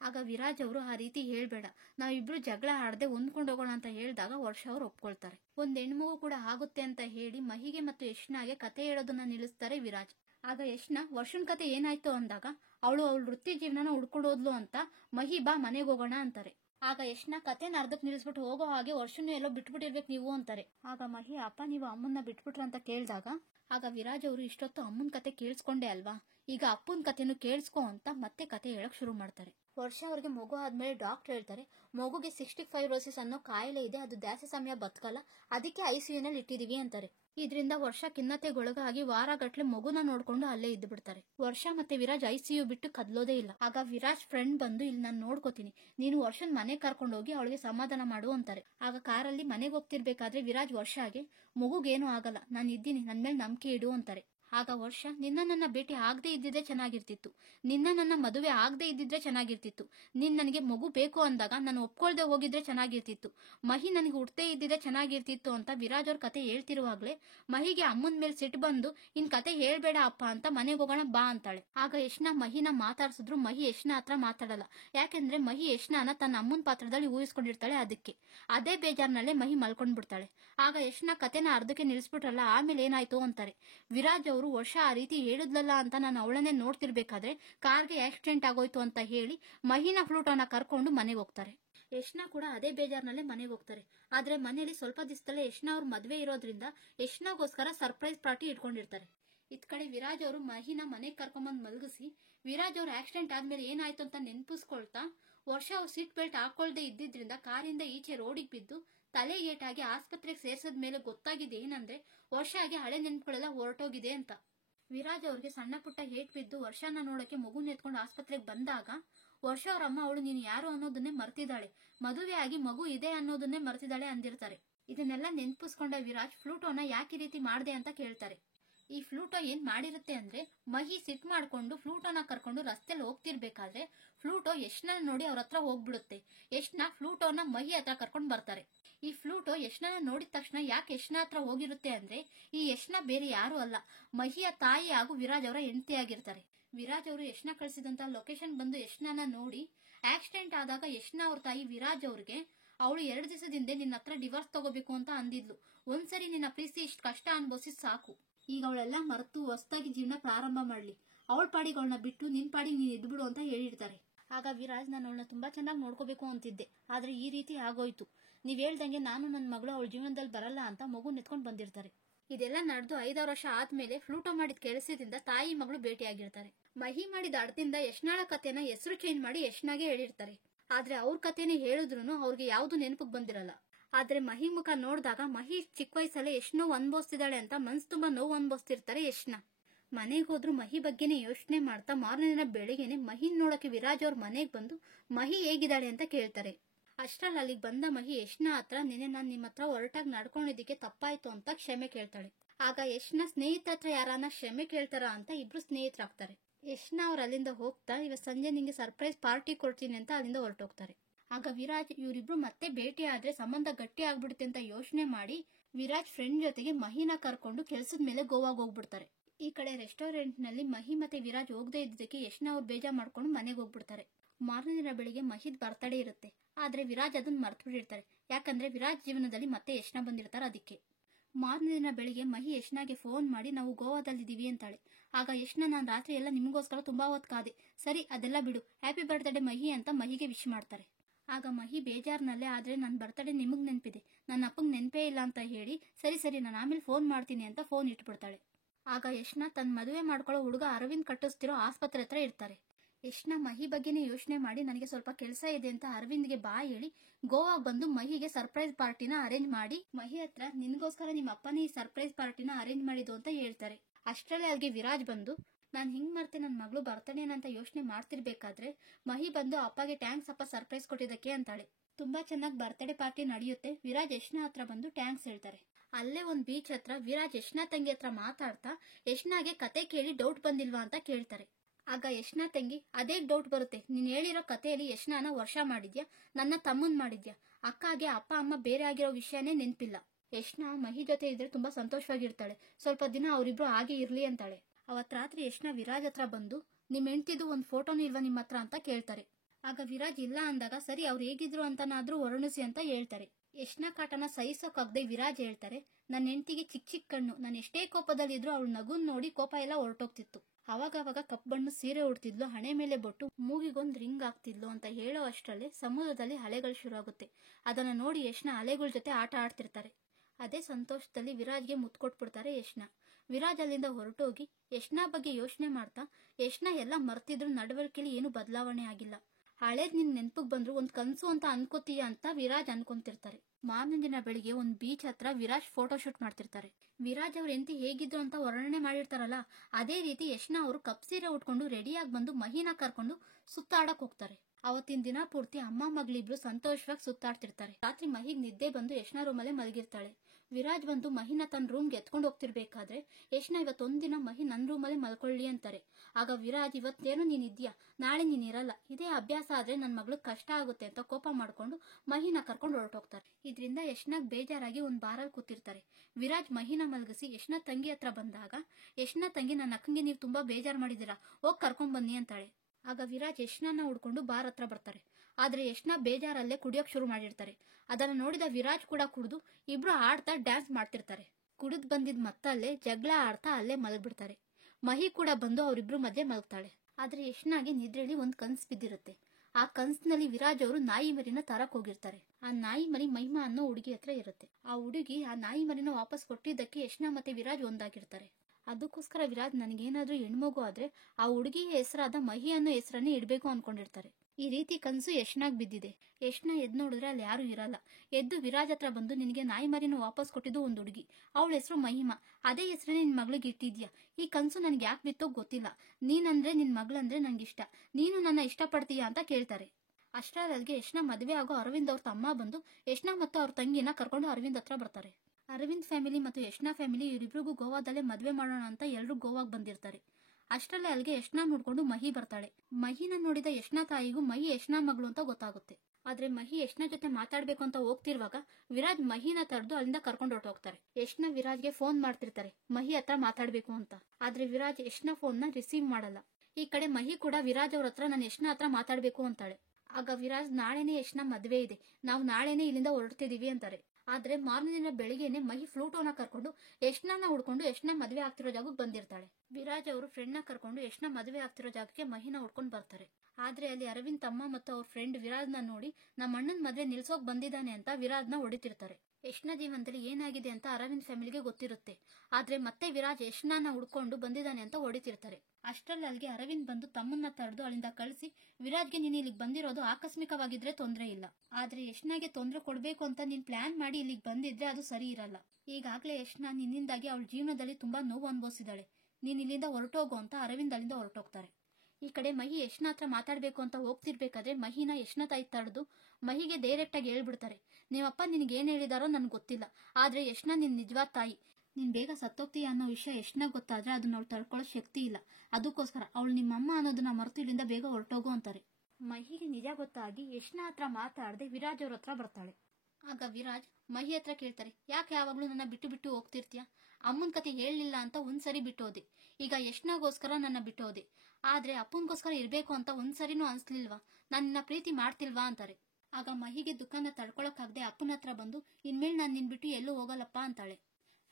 ಆಗ ವಿರಾಜ್ ಅವರು ಆ ರೀತಿ ಹೇಳ್ಬೇಡ, ನಾವಿಬ್ರು ಜಗಳ ಆಡದೆ ಹೊಂದ್ಕೊಂಡು ಹೋಗೋಣ ಅಂತ ಹೇಳಿದಾಗ ವರ್ಷ ಅವ್ರು ಒಪ್ಕೊಳ್ತಾರೆ. ಒಂದ್ ಹೆಣ್ಮಗು ಕೂಡ ಆಗುತ್ತೆ ಅಂತ ಹೇಳಿ ಮಹಿಗೆ ಮತ್ತು ಯಶ್ನಾಗೆ ಕತೆ ಹೇಳೋದನ್ನ ನಿಲ್ಲಿಸ್ತಾರೆ ವಿರಾಜ್. ಆಗ ಯಶ್ನ ವರ್ಷನ್ ಕತೆ ಏನಾಯ್ತು ಅಂದಾಗ ಅವಳು ವೃತ್ತಿ ಜೀವನನ ಹುಡ್ಕೊಂಡು ಹೋದ್ಲು ಅಂತ ಮಹಿ ಬಾ ಮನೆಗೆ ಹೋಗೋಣ ಅಂತಾರೆ. ಆಗ ಯಶ್ನ ಕತೆನ ಅರ್ಧಕ್ ನಿಲ್ಲಿಸ್ಬಿಟ್ಟು ಹೋಗೋ ಹಾಗೆ ವರ್ಷನು ಎಲ್ಲೋ ಬಿಟ್ಬಿಟ್ಟಿರ್ಬೇಕು ನೀವು ಅಂತಾರೆ. ಆಗ ಮಹಿ ಅಪ್ಪ ನೀವು ಅಮ್ಮನ್ನ ಬಿಟ್ಬಿಟ್ರ ಅಂತ ಕೇಳಿದಾಗ ಆಗ ವಿರಾಜ್ ಅವರು ಇಷ್ಟೊತ್ತು ಅಮ್ಮನ್ ಕತೆ ಕೇಳಿಸ್ಕೊಂಡೆ ಅಲ್ವಾ, ಈಗ ಅಪ್ಪನ್ ಕತೆನು ಕೇಳಿಸ್ಕೊ ಅಂತ ಮತ್ತೆ ಕತೆ ಹೇಳಕ್ ಶುರು ಮಾಡ್ತಾರೆ. ವರ್ಷ ಅವ್ರಿಗೆ ಮಗು ಆದ್ಮೇಲೆ ಡಾಕ್ಟರ್ ಹೇಳ್ತಾರೆ ಮಗುಗೆ 65 ರೋಸಿಸ್ ಅನ್ನೋ ಕಾಯಿಲೆ ಇದೆ, ಅದು ಜಾಸ್ತಿ ಸಮಯ ಬದುಕಲ್ಲ, ಅದಕ್ಕೆ ICUನಲ್ಲಿ ಇಟ್ಟಿದೀವಿ ಅಂತಾರೆ. ಇದರಿಂದ ವರ್ಷ ಖಿನ್ನತೆಗೊಳಗಾಗಿ ವಾರಗಟ್ಲೆ ಮಗುನ ನೋಡ್ಕೊಂಡು ಅಲ್ಲೇ ಇದ್ದು ಬಿಡ್ತಾರೆ. ವರ್ಷ ಮತ್ತೆ ವಿರಾಜ್ ICU ಬಿಟ್ಟು ಕದ್ಲೋದೇ ಇಲ್ಲ. ಆಗ ವಿರಾಜ್ ಫ್ರೆಂಡ್ ಬಂದು ಇಲ್ಲಿ ನಾನು ನೋಡ್ಕೋತೀನಿ, ನೀನು ವರ್ಷನ್ ಮನೆಗೆ ಕರ್ಕೊಂಡು ಹೋಗಿ ಅವಳಿಗೆ ಸಮಾಧಾನ ಮಾಡು ಅಂತಾರೆ. ಆಗ ಕಾರಲ್ಲಿ ಮನೆಗೆ ಹೋಗ್ತಿರ್ಬೇಕಾದ್ರೆ ವಿರಾಜ್ ವರ್ಷಾಗೆ ಮಗುಗೇನು ಆಗಲ್ಲ, ನಾನು ಇದ್ದೀನಿ, ನನ್ ಮೇಲೆ ನಂಬಿಕೆ ಇಡು ಅಂತಾರೆ. ಆಗ ವರ್ಷ ನಿನ್ನ ನನ್ನ ಭೇಟಿ ಆಗದೆ ಇದ್ದಿದ್ರೆ ಚೆನ್ನಾಗಿರ್ತಿತ್ತು, ನಿನ್ನ ನನ್ನ ಮದುವೆ ಆಗದೆ ಇದ್ದಿದ್ರೆ ಚೆನ್ನಾಗಿರ್ತಿತ್ತು, ನೀನ್ ನನಗೆ ಮಗು ಬೇಕು ಅಂದಾಗ ನಾನು ಒಪ್ಕೊಳ್ದೆ ಹೋಗಿದ್ರೆ ಚೆನ್ನಾಗಿರ್ತಿತ್ತು, ಮಹಿ ನನಗೆ ಹುಟ್ಟದೇ ಇದ್ದಿದ್ರೆ ಚೆನ್ನಾಗಿರ್ತಿತ್ತು ಅಂತ ವಿರಾಜ್ ಅವ್ರ ಕತೆ ಹೇಳ್ತಿರುವಾಗ್ಲೇ ಮಹಿಗೆ ಅಮ್ಮನ ಮೇಲೆ ಸಿಟ್ಟು ಬಂದು ಇನ್ ಕತೆ ಹೇಳ್ಬೇಡ ಅಪ್ಪ ಅಂತ ಮನೆಗೆ ಹೋಗೋಣ ಬಾ ಅಂತಾಳೆ. ಆಗ ಯಶ್ನ ಮಹಿನ ಮಾತಾಡ್ಸಿದ್ರು ಮಹಿ ಯಶ್ನ ಹತ್ರ ಮಾತಾಡಲ್ಲ, ಯಾಕೆಂದ್ರೆ ಮಹಿ ಯಶ್ನನ ತನ್ನ ಅಮ್ಮನ ಪಾತ್ರದಲ್ಲಿ ಊಹಿಸ್ಕೊಂಡಿರ್ತಾಳೆ. ಅದಕ್ಕೆ ಅದೇ ಬೇಜಾರ್ನಲ್ಲೇ ಮಹಿ ಮಲ್ಕೊಂಡ್ಬಿಡ್ತಾಳೆ. ಆಗ ಯಶ್ನ ಕತೆನ ಅರ್ಧಕ್ಕೆ ನಿಲ್ಸ್ಬಿಟ್ರಲ್ಲ, ಆಮೇಲೆ ಏನಾಯ್ತು ಅಂತಾರೆ. ವಿರಾಜ್ ಅವರು ವರ್ಷ ಆ ರೀತಿ ಹೇಳಿದ್ಲಲ್ಲ ಅಂತ ನಾನು ಅವಳನ್ನೇ ನೋಡ್ತಿರ್ಬೇಕಾದ್ರೆ ಕಾರ್ಗೆ ಆಕ್ಸಿಡೆಂಟ್ ಆಗೋಯ್ತು ಅಂತ ಹೇಳಿ ಮಹಿನ ಫ್ಲೂಟೋನ ಕರ್ಕೊಂಡು ಮನೆಗೆ ಹೋಗ್ತಾರೆ. ಯಶ್ನ ಕೂಡ ಅದೇ ಬೇಜಾರ್ನಲ್ಲೇ ಮನೆಗೆ ಹೋಗ್ತಾರೆ. ಆದ್ರೆ ಮನೆಯಲ್ಲಿ ಸ್ವಲ್ಪ ದಿವಸದಲ್ಲೇ ಯಶ್ನ ಅವ್ರ ಮದ್ವೆ ಇರೋದ್ರಿಂದ ಯಶ್ನಗೋಸ್ಕರ ಸರ್ಪ್ರೈಸ್ ಪಾರ್ಟಿ ಇಟ್ಕೊಂಡಿರ್ತಾರೆ. ಇತ್ ಕಡೆ ವಿರಾಜ್ ಅವರು ಮಹಿನ ಮನೆಗೆ ಕರ್ಕೊಂಬಂದ್ ಮಲಗಿಸಿ ವಿರಾಜ್ ಅವ್ರ ಆಕ್ಸಿಡೆಂಟ್ ಆದ್ಮೇಲೆ ಏನಾಯ್ತು ಅಂತ ನೆನ್ಪಿಸ್ಕೊಳ್ತಾ ವರ್ಷ ಅವ್ರು ಸೀಟ್ ಬೆಲ್ಟ್ ಹಾಕೊಳ್ದೆ ಇದ್ದಿದ್ರಿಂದ ಕಾರಿಂದ ಈಚೆ ರೋಡಿಗೆ ಬಿದ್ದು ತಲೆಗೇಟಾಗಿ ಆಸ್ಪತ್ರೆಗೆ ಸೇರ್ಸದ ಮೇಲೆ ಗೊತ್ತಾಗಿದೆ ಏನಂದ್ರೆ ವರ್ಷಾಗೆ ಹಳೆ ನೆನ್ಪುಗಳೆಲ್ಲ ಹೊರಟೋಗಿದೆ ಅಂತ. ವಿರಾಜ್ ಅವ್ರಿಗೆ ಸಣ್ಣ ಪುಟ್ಟ ಏಟ್ ಬಿದ್ದು ವರ್ಷನ ನೋಡಕ್ಕೆ ಮಗುನ ಎತ್ಕೊಂಡು ಆಸ್ಪತ್ರೆಗೆ ಬಂದಾಗ ವರ್ಷ ಅವ್ರ ಅಮ್ಮ ಅವಳು ನೀನು ಯಾರು ಅನ್ನೋದನ್ನೇ ಮರ್ತಿದ್ದಾಳೆ, ಮದುವೆ ಆಗಿ ಮಗು ಇದೆ ಅನ್ನೋದನ್ನೇ ಮರ್ತಿದ್ದಾಳೆ ಅಂದಿರ್ತಾರೆ. ಇದನ್ನೆಲ್ಲ ನೆನ್ಪಿಸ್ಕೊಂಡ ವಿರಾಜ್ ಫ್ಲೂಟೋನ ಯಾಕೆ ಈ ರೀತಿ ಮಾಡ್ದೆ ಅಂತ ಕೇಳ್ತಾರೆ. ಈ ಫ್ಲೂಟೋ ಏನ್ ಮಾಡಿರುತ್ತೆ ಅಂದ್ರೆ ಮಹಿ ಸಿಟ್ ಮಾಡ್ಕೊಂಡು ಫ್ಲೂಟೋನ ಕರ್ಕೊಂಡು ರಸ್ತೆಯಲ್ಲಿ ಹೋಗ್ತಿರ್ಬೇಕಾದ್ರೆ ಫ್ಲೂಟೋ ಯಶ್ನ ನೋಡಿ ಅವ್ರ ಹತ್ರ ಹೋಗ್ಬಿಡುತ್ತೆ. ಯಶ್ನ ಫ್ಲೂಟೋನ ಮಹಿ ಹತ್ರ ಕರ್ಕೊಂಡ್ ಬರ್ತಾರೆ. ಈ ಫ್ಲೂಟೋ ಯಶ್ನ ನೋಡಿದ ತಕ್ಷಣ ಯಾಕೆ ಯಶ್ನ ಹತ್ರ ಹೋಗಿರುತ್ತೆ ಅಂದ್ರೆ ಈ ಯಶ್ನ ಬೇರೆ ಯಾರು ಅಲ್ಲ, ಮಹಿಯ ತಾಯಿ ಹಾಗೂ ವಿರಾಜ್ ಅವರ ಹೆಂಡತಿ ಆಗಿರ್ತಾರೆ. ವಿರಾಜ್ ಅವರು ಯಶ್ನ ಕಳಿಸಿದಂತ ಲೊಕೇಶನ್ ಬಂದು ಯಶ್ನ ನೋಡಿ ಆಕ್ಸಿಡೆಂಟ್ ಆದಾಗ ಯಶ್ನ ಅವ್ರ ತಾಯಿ ವಿರಾಜ್ ಅವ್ರಿಗೆ ಅವಳು 2 ದಿವಸದಿಂದ ನಿನ್ನ ಹತ್ರ ಡಿವೋರ್ಸ್ ತಗೋಬೇಕು ಅಂತ ಅಂದಿದ್ಲು, ಒಂದ್ಸರಿ ನಿನ್ನ ಪ್ರೀತಿ ಇಷ್ಟು ಕಷ್ಟ ಅನ್ಭವಿಸಿ ಸಾಕು, ಈಗ ಅವಳೆಲ್ಲ ಮರೆತು ಹೊಸದಾಗಿ ಜೀವನ ಪ್ರಾರಂಭ ಮಾಡ್ಲಿ, ಅವಳ ಪಾಡಿಗೆ ಅವಳನ್ನ ಬಿಟ್ಟು ನಿನ್ ಪಾಡಿಗೆ ನೀನ್ ಇದ್ಬಿಡು ಅಂತ ಹೇಳಿರ್ತಾರೆ. ಆಗ ವಿರಾಜ್ ನಾನು ಅವಳನ್ನ ತುಂಬಾ ಚೆನ್ನಾಗಿ ನೋಡ್ಕೋಬೇಕು ಅಂತಿದ್ದೆ, ಆದ್ರೆ ಈ ರೀತಿ ಆಗೋಯ್ತು, ನೀವ್ ಹೇಳ್ದಂಗೆ ನಾನು ನನ್ನ ಮಗಳು ಅವಳ ಜೀವನದಲ್ಲಿ ಬರಲ್ಲ ಅಂತ ಮಗು ನೆತ್ಕೊಂಡ್ ಬಂದಿರ್ತಾರೆ. ಇದೆಲ್ಲ ನಡೆದು 5 ವರ್ಷ ಆದ್ಮೇಲೆ ಫ್ಲೂಟೋ ಮಾಡಿದ ಕೆಲಸದಿಂದ ತಾಯಿ ಮಗಳು ಭೇಟಿಯಾಗಿರ್ತಾರೆ. ಮಹಿ ಮಾಡಿದ ಅಡದಿಂದ ಯಶ್ನಾಳ ಕತೆನ ಹೆಸರು ಚೇಂಜ್ ಮಾಡಿ ಯಶ್ನಾಗೆ ಹೇಳಿರ್ತಾರೆ. ಆದ್ರೆ ಅವ್ರ ಕತೆನೇ ಹೇಳಿದ್ರು ಅವ್ರಿಗೆ ಯಾವ್ದು ನೆನಪಿಗೆ ಬಂದಿರಲ್ಲ. ಆದ್ರೆ ಮಹಿ ಮುಖ ನೋಡಿದಾಗ ಮಹಿ ಚಿಕ್ಕ ವಯಸ್ಸಲ್ಲೇ ಎಷ್ಟು ನೋವು ಅನ್ಭವಿಸ್ತಿದ್ದಾಳೆ ಅಂತ ಮನ್ಸು ತುಂಬಾ ನೋವು ಅನ್ಭವಿಸ್ತಿರ್ತಾರೆ ಯಶ್ನ. ಮನೆಗೆ ಹೋದ್ರು ಮಹಿ ಬಗ್ಗೆನೆ ಯೋಚನೆ ಮಾಡ್ತಾ ಮಾರನೇ ದಿನ ಬೆಳಿಗ್ಗೆನೆ ಮಹಿನ್ ನೋಡಕ್ಕೆ ವಿರಾಜ್ ಅವ್ರ ಮನೆಗೆ ಬಂದು ಮಹಿ ಹೇಗಿದ್ದಾಳೆ ಅಂತ ಕೇಳ್ತಾರೆ. ಅಷ್ಟ್ರಲ್ಲಿ ಅಲ್ಲಿಗೆ ಬಂದ ಮಹಿ ಯಶ್ನ ಹತ್ರ ನೆನೆ ನಾನು ನಿಮ್ಮ ಹತ್ರ ಹೊರಟಾಗಿ ನಡ್ಕೊಂಡಿದ್ದಕ್ಕೆ ತಪ್ಪಾಯ್ತು ಅಂತ ಕ್ಷಮೆ ಕೇಳ್ತಾಳೆ. ಆಗ ಯಶ್ನ ಸ್ನೇಹಿತರ ಹತ್ರ ಯಾರನ್ನ ಕ್ಷಮೆ ಕೇಳ್ತಾರ ಅಂತ ಇಬ್ರು ಸ್ನೇಹಿತರಾಗ್ತಾರೆ. ಯಶ್ನ ಅವ್ರು ಅಲ್ಲಿಂದ ಹೋಗ್ತಾ ಇವತ್ತು ಸಂಜೆ ನಿಂಗೆ ಸರ್ಪ್ರೈಸ್ ಪಾರ್ಟಿ ಕೊಡ್ತೀನಿ ಅಂತ ಅಲ್ಲಿಂದ ಹೊರಟೋಗ್ತಾರೆ. ಆಗ ವಿರಾಜ್ ಇವರಿಬ್ರು ಮತ್ತೆ ಭೇಟಿ ಆದ್ರೆ ಸಂಬಂಧ ಗಟ್ಟಿ ಆಗ್ಬಿಡುತ್ತೆ ಅಂತ ಯೋಚನೆ ಮಾಡಿ ವಿರಾಜ್ ಫ್ರೆಂಡ್ ಜೊತೆಗೆ ಮಹಿನ ಕರ್ಕೊಂಡು ಕೆಲ್ಸದ ಮೇಲೆ ಗೋವಾಗ್ ಹೋಗ್ಬಿಡ್ತಾರೆ. ಈ ಕಡೆ ರೆಸ್ಟೋರೆಂಟ್ ನಲ್ಲಿ ಮಹಿ ಮತ್ತೆ ವಿರಾಜ್ ಹೋಗದೆ ಇದ್ದಕ್ಕೆ ಯಶ್ನ ಅವ್ರು ಬೇಜಾರ್ ಮಾಡ್ಕೊಂಡು ಮನೆಗೆ ಹೋಗ್ಬಿಡ್ತಾರೆ. ಮಾರನೇ ದಿನ ಬೆಳಿಗ್ಗೆ ಮಹಿದ್ ಬರ್ತಡೇ ಇರುತ್ತೆ. ಆದ್ರೆ ವಿರಾಜ್ ಅದನ್ನ ಮರ್ತು ಬಿಟ್ಟಿರ್ತಾರೆ. ಯಾಕಂದ್ರೆ ವಿರಾಜ್ ಜೀವನದಲ್ಲಿ ಮತ್ತೆ ಯಶ್ನ ಬಂದಿರ್ತಾರೆ. ಅದಕ್ಕೆ ಮಾರನೇ ದಿನ ಬೆಳಿಗ್ಗೆ ಮಹಿ ಯಶ್ನಾಗೆ ಫೋನ್ ಮಾಡಿ ನಾವು ಗೋವಾದಲ್ಲಿದ್ದೀವಿ ಅಂತಾಳೆ. ಆಗ ಯಶ್ನ ನಾನು ರಾತ್ರಿ ಎಲ್ಲ ನಿಮಗೋಸ್ಕರ ತುಂಬಾ ಹೊತ್ತು ಕಾದೆ, ಸರಿ ಅದೆಲ್ಲ ಬಿಡು, ಹ್ಯಾಪಿ ಬರ್ತ್ಡೇ ಮಹಿ ಅಂತ ಮಹಿಗೆ ವಿಶ್ ಮಾಡ್ತಾರೆ. ಆಗ ಮಹಿ ಬೇಜಾರ್ನಲ್ಲೇ ಆದ್ರೆ ನನ್ನ ಬರ್ತಡೇ ನಿಮಗ್ ನೆನಪಿದೆ, ನನ್ನ ಅಪ್ಪಂಗೆ ನೆನಪೇ ಇಲ್ಲ ಅಂತ ಹೇಳಿ ಸರಿ ನಾನು ಆಮೇಲೆ ಫೋನ್ ಮಾಡ್ತೀನಿ ಅಂತ ಫೋನ್ ಇಟ್ಬಿಡ್ತಾಳೆ. ಆಗ ಯಶ್ನ ತನ್ನ ಮದುವೆ ಮಾಡ್ಕೊಳ್ಳೋ ಹುಡುಗ ಅರವಿಂದ್ ಕಟ್ಟಿಸ್ತಿರೋ ಆಸ್ಪತ್ರೆ ಹತ್ರ ಇರ್ತಾರೆ. ಯಶ್ನ ಮಹಿ ಬಗ್ಗೆನೇ ಯೋಚನೆ ಮಾಡಿ ನನಗೆ ಸ್ವಲ್ಪ ಕೆಲಸ ಇದೆ ಅಂತ ಅರವಿಂದ್ಗೆ ಬಾ ಹೇಳಿ ಗೋವಾಗ್ ಬಂದು ಮಹಿಗೆ ಸರ್ಪ್ರೈಸ್ ಪಾರ್ಟಿನ ಅರೇಂಜ್ ಮಾಡಿ ಮಹಿ ಹತ್ರ ನಿನ್ಗೋಸ್ಕರ ನಿಮ್ಮ ಅಪ್ಪನೇ ಈ ಸರ್ಪ್ರೈಸ್ ಪಾರ್ಟಿನ ಅರೇಂಜ್ ಮಾಡಿದ್ದು ಅಂತ ಹೇಳ್ತಾರೆ. ಅಷ್ಟರಲ್ಲೇ ಅಲ್ಲಿಗೆ ವಿರಾಜ್ ಬಂದು ನಾನು ಹಿಂಗ್ ಮಾಡ್ತೆ ನನ್ನ ಮಗಳು ಬರ್ತಡೇನಂತ ಯೋಚನೆ ಮಾಡ್ತಿರ್ಬೇಕಾದ್ರೆ ಮಹಿ ಬಂದು ಅಪ್ಪಗೆ ಟ್ಯಾಂಕ್ಸ್ ಅಪ್ಪ ಸರ್ಪ್ರೈಸ್ ಕೊಟ್ಟಿದ್ದಕ್ಕೆ ಅಂತಾಳೆ. ತುಂಬಾ ಚೆನ್ನಾಗಿ ಬರ್ತಡೇ ಪಾರ್ಟಿ ನಡೆಯುತ್ತೆ. ವಿರಾಜ್ ಯಶ್ನ ಹತ್ರ ಬಂದು ಟ್ಯಾಂಕ್ಸ್ ಹೇಳ್ತಾರೆ. ಅಲ್ಲೇ ಒಂದ್ ಬೀಚ್ ಹತ್ರ ವಿರಾಜ್ ಯಶ್ನ ತಂಗಿ ಹತ್ರ ಮಾತಾಡ್ತಾ ಯಶ್ನಾಗೆ ಕತೆ ಕೇಳಿ ಡೌಟ್ ಬಂದಿಲ್ವಾ ಅಂತ ಕೇಳ್ತಾರೆ. ಆಗ ಯಶ್ನ ತಂಗಿ ಅದೇ ಡೌಟ್ ಬರುತ್ತೆ, ನೀನ್ ಹೇಳಿರೋ ಕಥೆಯಲ್ಲಿ ಯಶ್ನಾನ ವರ್ಷ ಮಾಡಿದ್ಯಾ, ನನ್ನ ತಮ್ಮನ್ ಮಾಡಿದ್ಯಾ, ಅಕ್ಕಾಗೆ ಅಪ್ಪ ಅಮ್ಮ ಬೇರೆ ಆಗಿರೋ ವಿಷಯನೇ ನೆನ್ಪಿಲ್ಲ. ಯಶ್ನ ಮಹಿ ಜೊತೆ ಇದ್ರೆ ತುಂಬಾ ಸಂತೋಷವಾಗಿರ್ತಾಳೆ, ಸ್ವಲ್ಪ ದಿನ ಅವರಿಬ್ರು ಹಾಗೆ ಇರ್ಲಿ ಅಂತಾಳೆ. ಅವತ್ ರಾತ್ರಿ ಯಶ್ನ ವಿರಾಜ್ ಹತ್ರ ಬಂದು ನಿಮ್ ಹೆಂಡ್ತಿದ್ದು ಒಂದ್ ಫೋಟೋನು ಇಲ್ವಾ ನಿಮ್ಮ ಹತ್ರ ಅಂತ ಕೇಳ್ತಾರೆ. ಆಗ ವಿರಾಜ್ ಇಲ್ಲ ಅಂದಾಗ ಸರಿ ಅವ್ರು ಹೇಗಿದ್ರು ಅಂತನಾದ್ರೂ ವರ್ಣಿಸಿ ಅಂತ ಹೇಳ್ತಾರೆ. ಯಶ್ನ ಕಾಟನ ಸಹಿಸೋಕಾಗದೆ ವಿರಾಜ್ ಹೇಳ್ತಾರೆ, ನನ್ನ ಹೆಂಡತಿಗೆ ಚಿಕ್ಕ ಕಣ್ಣು, ನಾನು ಎಷ್ಟೇ ಕೋಪದಲ್ಲಿದ್ರು ಅವಳು ನಗುನ್ ನೋಡಿ ಕೋಪ ಎಲ್ಲ ಹೊರಟೋಗ್ತಿತ್ತು. ಅವಾಗ ಕಪ್ ಬಣ್ಣ ಸೀರೆ ಉಡ್ತಿದ್ಲು, ಹಣೆ ಮೇಲೆ ಬೊಟ್ಟು, ಮೂಗಿಗೊಂದ್ ರಿಂಗ್ ಆಗ್ತಿದ್ಲು ಅಂತ ಹೇಳೋ ಅಷ್ಟರಲ್ಲಿ ಸಮುದ್ರದಲ್ಲಿ ಅಲೆಗಳು ಶುರು ಆಗುತ್ತೆ. ಅದನ್ನ ನೋಡಿ ಯಶ್ನ ಅಲೆಗಳ ಜೊತೆ ಆಟ ಆಡ್ತಿರ್ತಾರೆ. ಅದೇ ಸಂತೋಷದಲ್ಲಿ ವಿರಾಜ್ಗೆ ಮುತ್ತು ಕೊಟ್ಬಿಡ್ತಾರೆ ಯಶ್ನ. ವಿರಾಜ್ ಅಲ್ಲಿಂದ ಹೊರಟೋಗಿ ಯಶ್ನ ಬಗ್ಗೆ ಯೋಚನೆ ಮಾಡ್ತಾ ಯಶ್ನ ಎಲ್ಲ ಮರ್ತಿದ್ರು ನಡವಳಿಕೆಯಲ್ಲಿ ಏನು ಬದಲಾವಣೆ ಆಗಿಲ್ಲ. ಹಳೇದ್ ನಿನ್ ನೆನ್ಪಗ್ ಬಂದ್ರು ಒಂದ್ ಕನ್ಸು ಅಂತ ಅನ್ಕೋತೀಯ ಅಂತ ವಿರಾಜ್ ಅನ್ಕೊಂತಿರ್ತಾರೆ. ಮಾರನೇ ದಿನ ಬೆಳಿಗ್ಗೆ ಒಂದ್ ಬೀಚ್ ಹತ್ರ ವಿರಾಜ್ ಫೋಟೋ ಶೂಟ್ ಮಾಡ್ತಿರ್ತಾರೆ. ವಿರಾಜ್ ಅವ್ರ ಹೆಂಡತಿ ಹೇಗಿದ್ರು ಅಂತ ವರ್ಣನೆ ಮಾಡಿರ್ತಾರಲ್ಲ, ಅದೇ ರೀತಿ ಯಶ್ನ ಅವರು ಕಪ್ ಸೀರೆ ಉಟ್ಕೊಂಡು ರೆಡಿಯಾಗಿ ಬಂದು ಮಹಿನ ಕರ್ಕೊಂಡು ಸುತ್ತಾಡಕ್ ಹೋಗ್ತಾರೆ. ಅವತ್ತಿನ ದಿನ ಪೂರ್ತಿ ಅಮ್ಮ ಮಗಳಿಬ್ರು ಸಂತೋಷವಾಗಿ ಸುತ್ತಾಡ್ತಿರ್ತಾರೆ. ರಾತ್ರಿ ಮಹಿಗ್ ನಿದ್ದೆ ಬಂದು ಯಶ್ನ ರೂಮಲ್ಲೇ ಮಲಗಿರ್ತಾಳೆ. ವಿರಾಜ್ ಬಂದು ಮಹಿನ ತನ್ನ ರೂಮ್ಗೆ ಎತ್ಕೊಂಡು ಹೋಗ್ತಿರ್ಬೇಕಾದ್ರೆ ಯಶ್ನ ಇವತ್ತೊಂದಿನ ಮಹಿ ನನ್ ರೂಮಲ್ಲೇ ಮಲ್ಕೊಳ್ಳಿ ಅಂತಾರೆ. ಆಗ ವಿರಾಜ್ ಇವತ್ತೇನು ನೀನ್ ಇದ್ಯಾ, ನಾಳೆ ನೀನ್ ಇರಲ್ಲ, ಇದೇ ಅಭ್ಯಾಸ ಆದ್ರೆ ನನ್ ಮಗಳಿಗೆ ಕಷ್ಟ ಆಗುತ್ತೆ ಅಂತ ಕೋಪ ಮಾಡ್ಕೊಂಡು ಮಹಿನ ಕರ್ಕೊಂಡು ಹೊರಟೋಗ್ತಾರೆ. ಇದರಿಂದ ಯಶ್ನಾಗ್ ಬೇಜಾರಾಗಿ ಒಂದ್ ಬಾರಲ್ಲಿ ಕೂತಿರ್ತಾರೆ. ವಿರಾಜ್ ಮಹಿನ ಮಲಗಿಸಿ ಯಶ್ನ ತಂಗಿ ಹತ್ರ ಬಂದಾಗ ಯಶ್ನ ತಂಗಿ ನನ್ನ ಅಕ್ಕಂಗೆ ನೀವು ತುಂಬಾ ಬೇಜಾರ್ ಮಾಡಿದೀರಾ, ಹೋಗ್ ಕರ್ಕೊಂಡ್ ಬನ್ನಿ ಅಂತಾಳೆ. ಆಗ ವಿರಾಜ್ ಯಶ್ನನ್ನ ಹುಡ್ಕೊಂಡು ಬಾರ್ ಹತ್ರ ಬರ್ತಾರೆ. ಆದ್ರೆ ಯಶ್ನ ಬೇಜಾರಲ್ಲೇ ಕುಡಿಯೋಕ್ ಶುರು ಮಾಡಿರ್ತಾರೆ. ಅದನ್ನ ನೋಡಿದ ವಿರಾಜ್ ಕೂಡ ಕುಡಿದು ಇಬ್ರು ಆಡ್ತಾ ಡ್ಯಾನ್ಸ್ ಮಾಡ್ತಿರ್ತಾರೆ. ಕುಡಿದ್ ಬಂದಿದ್ ಮತ್ತಲ್ಲೇ ಜಗಳ ಆಡ್ತಾ ಅಲ್ಲೇ ಮಲಗ್ಬಿಡ್ತಾರೆ. ಮಹಿ ಕೂಡ ಬಂದು ಅವರಿಬ್ರು ಮಧ್ಯೆ ಮಲಗ್ತಾಳೆ. ಆದ್ರೆ ಯಶ್ನಾಗೆ ನಿದ್ರೆಯಲ್ಲಿ ಒಂದ್ ಕನ್ಸ್ ಬಿದ್ದಿರುತ್ತೆ. ಆ ಕನ್ಸ್ನಲ್ಲಿ ವಿರಾಜ್ ಅವರು ನಾಯಿ ಮರಿನ ತರಕ್ ಹೋಗಿರ್ತಾರೆ. ಆ ನಾಯಿ ಮರಿ ಮಹಿಮಾ ಅನ್ನೋ ಹುಡುಗಿ ಹತ್ರ ಇರುತ್ತೆ. ಆ ಹುಡುಗಿ ಆ ನಾಯಿ ಮರಿನ ವಾಪಸ್ ಕೊಟ್ಟಿದ್ದಕ್ಕೆ ಯಶ್ನ ಮತ್ತೆ ವಿರಾಜ್ ಒಂದಾಗಿರ್ತಾರೆ. ಅದಕ್ಕೋಸ್ಕರ ವಿರಾಜ್ ನನಗೇನಾದ್ರೂ ಹೆಣ್ಮಗು ಆದ್ರೆ ಆ ಹುಡುಗಿಯ ಹೆಸರಾದ ಮಹಿ ಅನ್ನೋ ಹೆಸರನ್ನೇ ಇಡ್ಬೇಕು ಅನ್ಕೊಂಡಿರ್ತಾರೆ. ಈ ರೀತಿ ಕನ್ಸು ಯಶ್ನಾಗ್ ಬಿದ್ದಿದೆ. ಯಶ್ನ ಎದ್ ನೋಡಿದ್ರೆ ಅಲ್ಲಿ ಯಾರು ಇರಲ್ಲ. ಎದ್ದು ವಿರಾಜ್ ಹತ್ರ ಬಂದು ನಿನಗೆ ನಾಯಿ ಮರಿನ ವಾಪಸ್ ಕೊಟ್ಟಿದ್ದು ಒಂದ್ ಹುಡುಗಿ, ಅವಳ ಹೆಸರು ಮಹಿಮಾ, ಅದೇ ಹೆಸರೇ ನಿನ್ ಮಗಳಿಗೆ ಇಟ್ಟಿದ್ಯಾ, ಈ ಕನ್ಸು ನನ್ಗೆ ಯಾಕೆ ಬಿತ್ತೋ ಗೊತ್ತಿಲ್ಲ, ನೀನಂದ್ರೆ ನಿನ್ ಮಗಳಂದ್ರೆ ನಂಗಿಷ್ಟ, ನೀನು ನನ್ನ ಇಷ್ಟಪಡ್ತೀಯಾ ಅಂತ ಕೇಳ್ತಾರೆ. ಅಷ್ಟರಲ್ಲಿಗೆ ಯಶ್ನ ಮದುವೆ ಆಗೋ ಅರವಿಂದ್ ಅವ್ರ ತಮ್ಮ ಬಂದು ಯಶ್ನ ಮತ್ತು ಅವ್ರ ತಂಗಿನ ಕರ್ಕೊಂಡು ಅರವಿಂದ್ ಹತ್ರ ಬರ್ತಾರೆ. ಅರವಿಂದ್ ಫ್ಯಾಮಿಲಿ ಮತ್ತು ಯಶ್ನ ಫ್ಯಾಮಿಲಿ ಇವರಿಬ್ರಿಗೂ ಗೋವಾದಲ್ಲೇ ಮದುವೆ ಮಾಡೋಣ ಅಂತ ಎಲ್ಲರೂ ಗೋವಾಗ್ ಬಂದಿರ್ತಾರೆ. ಅಷ್ಟರಲ್ಲೇ ಅಲ್ಲಿಗೆ ಯಶ್ನ ನೋಡ್ಕೊಂಡು ಮಹಿ ಬರ್ತಾಳೆ. ಮಹಿನ ನೋಡಿದ ಯಶ್ನ ತಾಯಿಗೂ ಮಹಿ ಯಶ್ನ ಮಗಳು ಅಂತ ಗೊತ್ತಾಗುತ್ತೆ. ಆದ್ರೆ ಮಹಿ ಯಶ್ನ ಜೊತೆ ಮಾತಾಡ್ಬೇಕು ಅಂತ ಹೋಗ್ತಿರುವಾಗ ವಿರಾಜ್ ಮಹಿನ ತಡೆದು ಅಲ್ಲಿಂದ ಕರ್ಕೊಂಡು ಹೊರಟೋಗ್ತಾರೆ. ಯಶ್ನ ವಿರಾಜ್ಗೆ ಫೋನ್ ಮಾಡ್ತಿರ್ತಾರೆ ಮಹಿ ಹತ್ರ ಮಾತಾಡ್ಬೇಕು ಅಂತ. ಆದ್ರೆ ವಿರಾಜ್ ಯಶ್ನ ಫೋನ್ ನ ರಿಸೀವ್ ಮಾಡಲ್ಲ. ಈ ಕಡೆ ಮಹಿ ಕೂಡ ವಿರಾಜ್ ಅವ್ರ ಹತ್ರ ನಾನು ಯಶ್ನ ಹತ್ರ ಮಾತಾಡ್ಬೇಕು ಅಂತಾಳೆ. ಆಗ ವಿರಾಜ್ ನಾಳೆನೆ ಯಶ್ನ ಮದ್ವೆ ಇದೆ, ನಾವು ನಾಳೆನೆ ಇಲ್ಲಿಂದ ಹೊರಡ್ತಿದೀವಿ ಅಂತಾರೆ. ಆದ್ರೆ ಮಾರನೇ ದಿನ ಬೆಳಿಗ್ಗೆನೆ ಮಹಿ ಫ್ಲೂಟೋನ ಕರ್ಕೊಂಡು ಯಶ್ನನ್ನ ಹುಡ್ಕೊಂಡು ಯಶ್ನ ಮದ್ವೆ ಆಗ್ತಿರೋ ಜಾಗಕ್ಕೆ ಬಂದಿರ್ತಾಳೆ. ವಿರಾಜ್ ಅವರು ಫ್ರೆಂಡ್ ನ ಕರ್ಕೊಂಡು ಯಶ್ನ ಮದ್ವೆ ಆಗ್ತಿರೋ ಜಾಗಕ್ಕೆ ಮಹಿನ ಹುಡ್ಕೊಂಡು ಬರ್ತಾರೆ. ಆದ್ರೆ ಅಲ್ಲಿ ಅರವಿಂದ್ ತಮ್ಮ ಮತ್ತು ಅವ್ರ ಫ್ರೆಂಡ್ ವಿರಾಜ್ ನ ನೋಡಿ ನಮ್ಮ ಅಣ್ಣನ್ ಮದ್ವೆ ನಿಲ್ಸೋಕ್ ಬಂದಿದ್ದಾನೆ ಅಂತ ವಿರಾಜ್ ನ ಹೊಡಿತಿರ್ತಾರೆ. ಯಶ್ನ ಜೀವನದಲ್ಲಿ ಏನಾಗಿದೆ ಅಂತ ಅರವಿಂದ್ ಫ್ಯಾಮಿಲಿಗೆ ಗೊತ್ತಿರುತ್ತೆ. ಆದ್ರೆ ಮತ್ತೆ ವಿರಾಜ್ ಯಶ್ನನ್ನ ಹುಡ್ಕೊಂಡು ಬಂದಿದ್ದಾನೆ ಅಂತ ಹೊಡಿತಿರ್ತಾರೆ. ಅಷ್ಟರಲ್ಲಿ ಅಲ್ಲಿಗೆ ಅರವಿಂದ್ ಬಂದು ತಮ್ಮನ್ನ ತಡೆದು ಅಲ್ಲಿಂದ ಕಳಿಸಿ ವಿರಾಜ್ಗೆ ನೀನ್ ಇಲ್ಲಿಗೆ ಬಂದಿರೋದು ಆಕಸ್ಮಿಕವಾಗಿದ್ರೆ ತೊಂದ್ರೆ ಇಲ್ಲ, ಆದ್ರೆ ಯಶ್ನಾಗೆ ತೊಂದ್ರೆ ಕೊಡ್ಬೇಕು ಅಂತ ನೀನ್ ಪ್ಲಾನ್ ಮಾಡಿ ಇಲ್ಲಿಗೆ ಬಂದಿದ್ರೆ ಅದು ಸರಿ ಇರಲ್ಲ. ಈಗಾಗ್ಲೇ ಯಶ್ನ ನಿನ್ನಿಂದಾಗಿ ಅವಳ ಜೀವನದಲ್ಲಿ ತುಂಬಾ ನೋವು ಅನುಭವಿಸಿದಾಳೆ, ನೀನ್ ಇಲ್ಲಿಂದ ಹೊರಟೋಗು ಅಂತ ಅರವಿಂದ್ ಅಲ್ಲಿಂದ ಹೊರಟೋಗ್ತಾರೆ. ಈ ಕಡೆ ಮಹಿ ಯಶ್ನ ಹತ್ರ ಮಾತಾಡ್ಬೇಕು ಅಂತ ಹೋಗ್ತಿರ್ಬೇಕಾದ್ರೆ ಮಹಿನ ಯಶ್ನ ತಾಯಿ ತಡೆದು ಮಹಿಗೆ ಡೈರೆಕ್ಟ್ ಆಗಿ ಹೇಳ್ಬಿಡ್ತಾರೆ, ನೀವಪ್ಪ ನಿನ್ಗೆ ಏನ್ ಹೇಳಿದಾರೋ ನನ್ಗೆ ಗೊತ್ತಿಲ್ಲ, ಆದ್ರೆ ಯಶ್ನ ನಿನ್ ನಿಜವಾದ ತಾಯಿ, ನೀನ್ ಬೇಗ ಸತ್ತೋಗ್ತೀಯ ಅನ್ನೋ ವಿಷಯ ಯಶ್ನ ಗೊತ್ತಾದ್ರೆ ಅದನ್ನ ಅವಳು ತಡ್ಕೊಳ್ಳೋ ಶಕ್ತಿ ಇಲ್ಲ, ಅದಕ್ಕೋಸ್ಕರ ಅವಳು ನಿಮ್ಮಮ್ಮ ಅನ್ನೋದನ್ನ ಮರೆತು ಇಲ್ಲಿಂದ ಬೇಗ ಹೊರಟೋಗು ಅಂತಾರೆ. ಮಹಿಗೆ ನಿಜ ಗೊತ್ತಾಗಿ ಯಶ್ನ ಹತ್ರ ಮಾತಾಡದೆ ವಿರಾಜ್ ಅವ್ರ ಹತ್ರ ಬರ್ತಾಳೆ. ಆಗ ವಿರಾಜ್ ಮಹಿ ಹತ್ರ ಕೇಳ್ತಾರೆ, ಯಾಕೆ ಯಾವಾಗ್ಲೂ ನನ್ನ ಬಿಟ್ಟು ಬಿಟ್ಟು ಹೋಗ್ತಿರ್ತೀಯ, ಅಮ್ಮನ ಕತೆ ಹೇಳಲಿಲ್ಲ ಅಂತ ಒಂದ್ಸರಿ ಬಿಟ್ಟೋದೆ, ಈಗ ಯಶ್ನಗೋಸ್ಕರ ನನ್ನ ಬಿಟ್ಟೋದೆ, ಆದ್ರೆ ಅಪ್ಪನ್ಗೋಸ್ಕರ ಇರ್ಬೇಕು ಅಂತ ಒಂದ್ಸರಿನೂ ಅನ್ಸ್ಲಿಲ್ವಾ, ನನ್ನ ಪ್ರೀತಿ ಮಾಡ್ತಿಲ್ವಾ ಅಂತಾರೆ. ಆಗ ಮಹಿಗೆ ದುಃಖನ ತಡ್ಕೊಳಕ್ಕಾಗದೆ ಅಪ್ಪನ ಹತ್ರ ಬಂದು, ಇನ್ಮೇಲೆ ನಾನು ನಿನ್ ಬಿಟ್ಟು ಎಲ್ಲೂ ಹೋಗಲ್ಲಪ್ಪ ಅಂತಾಳೆ.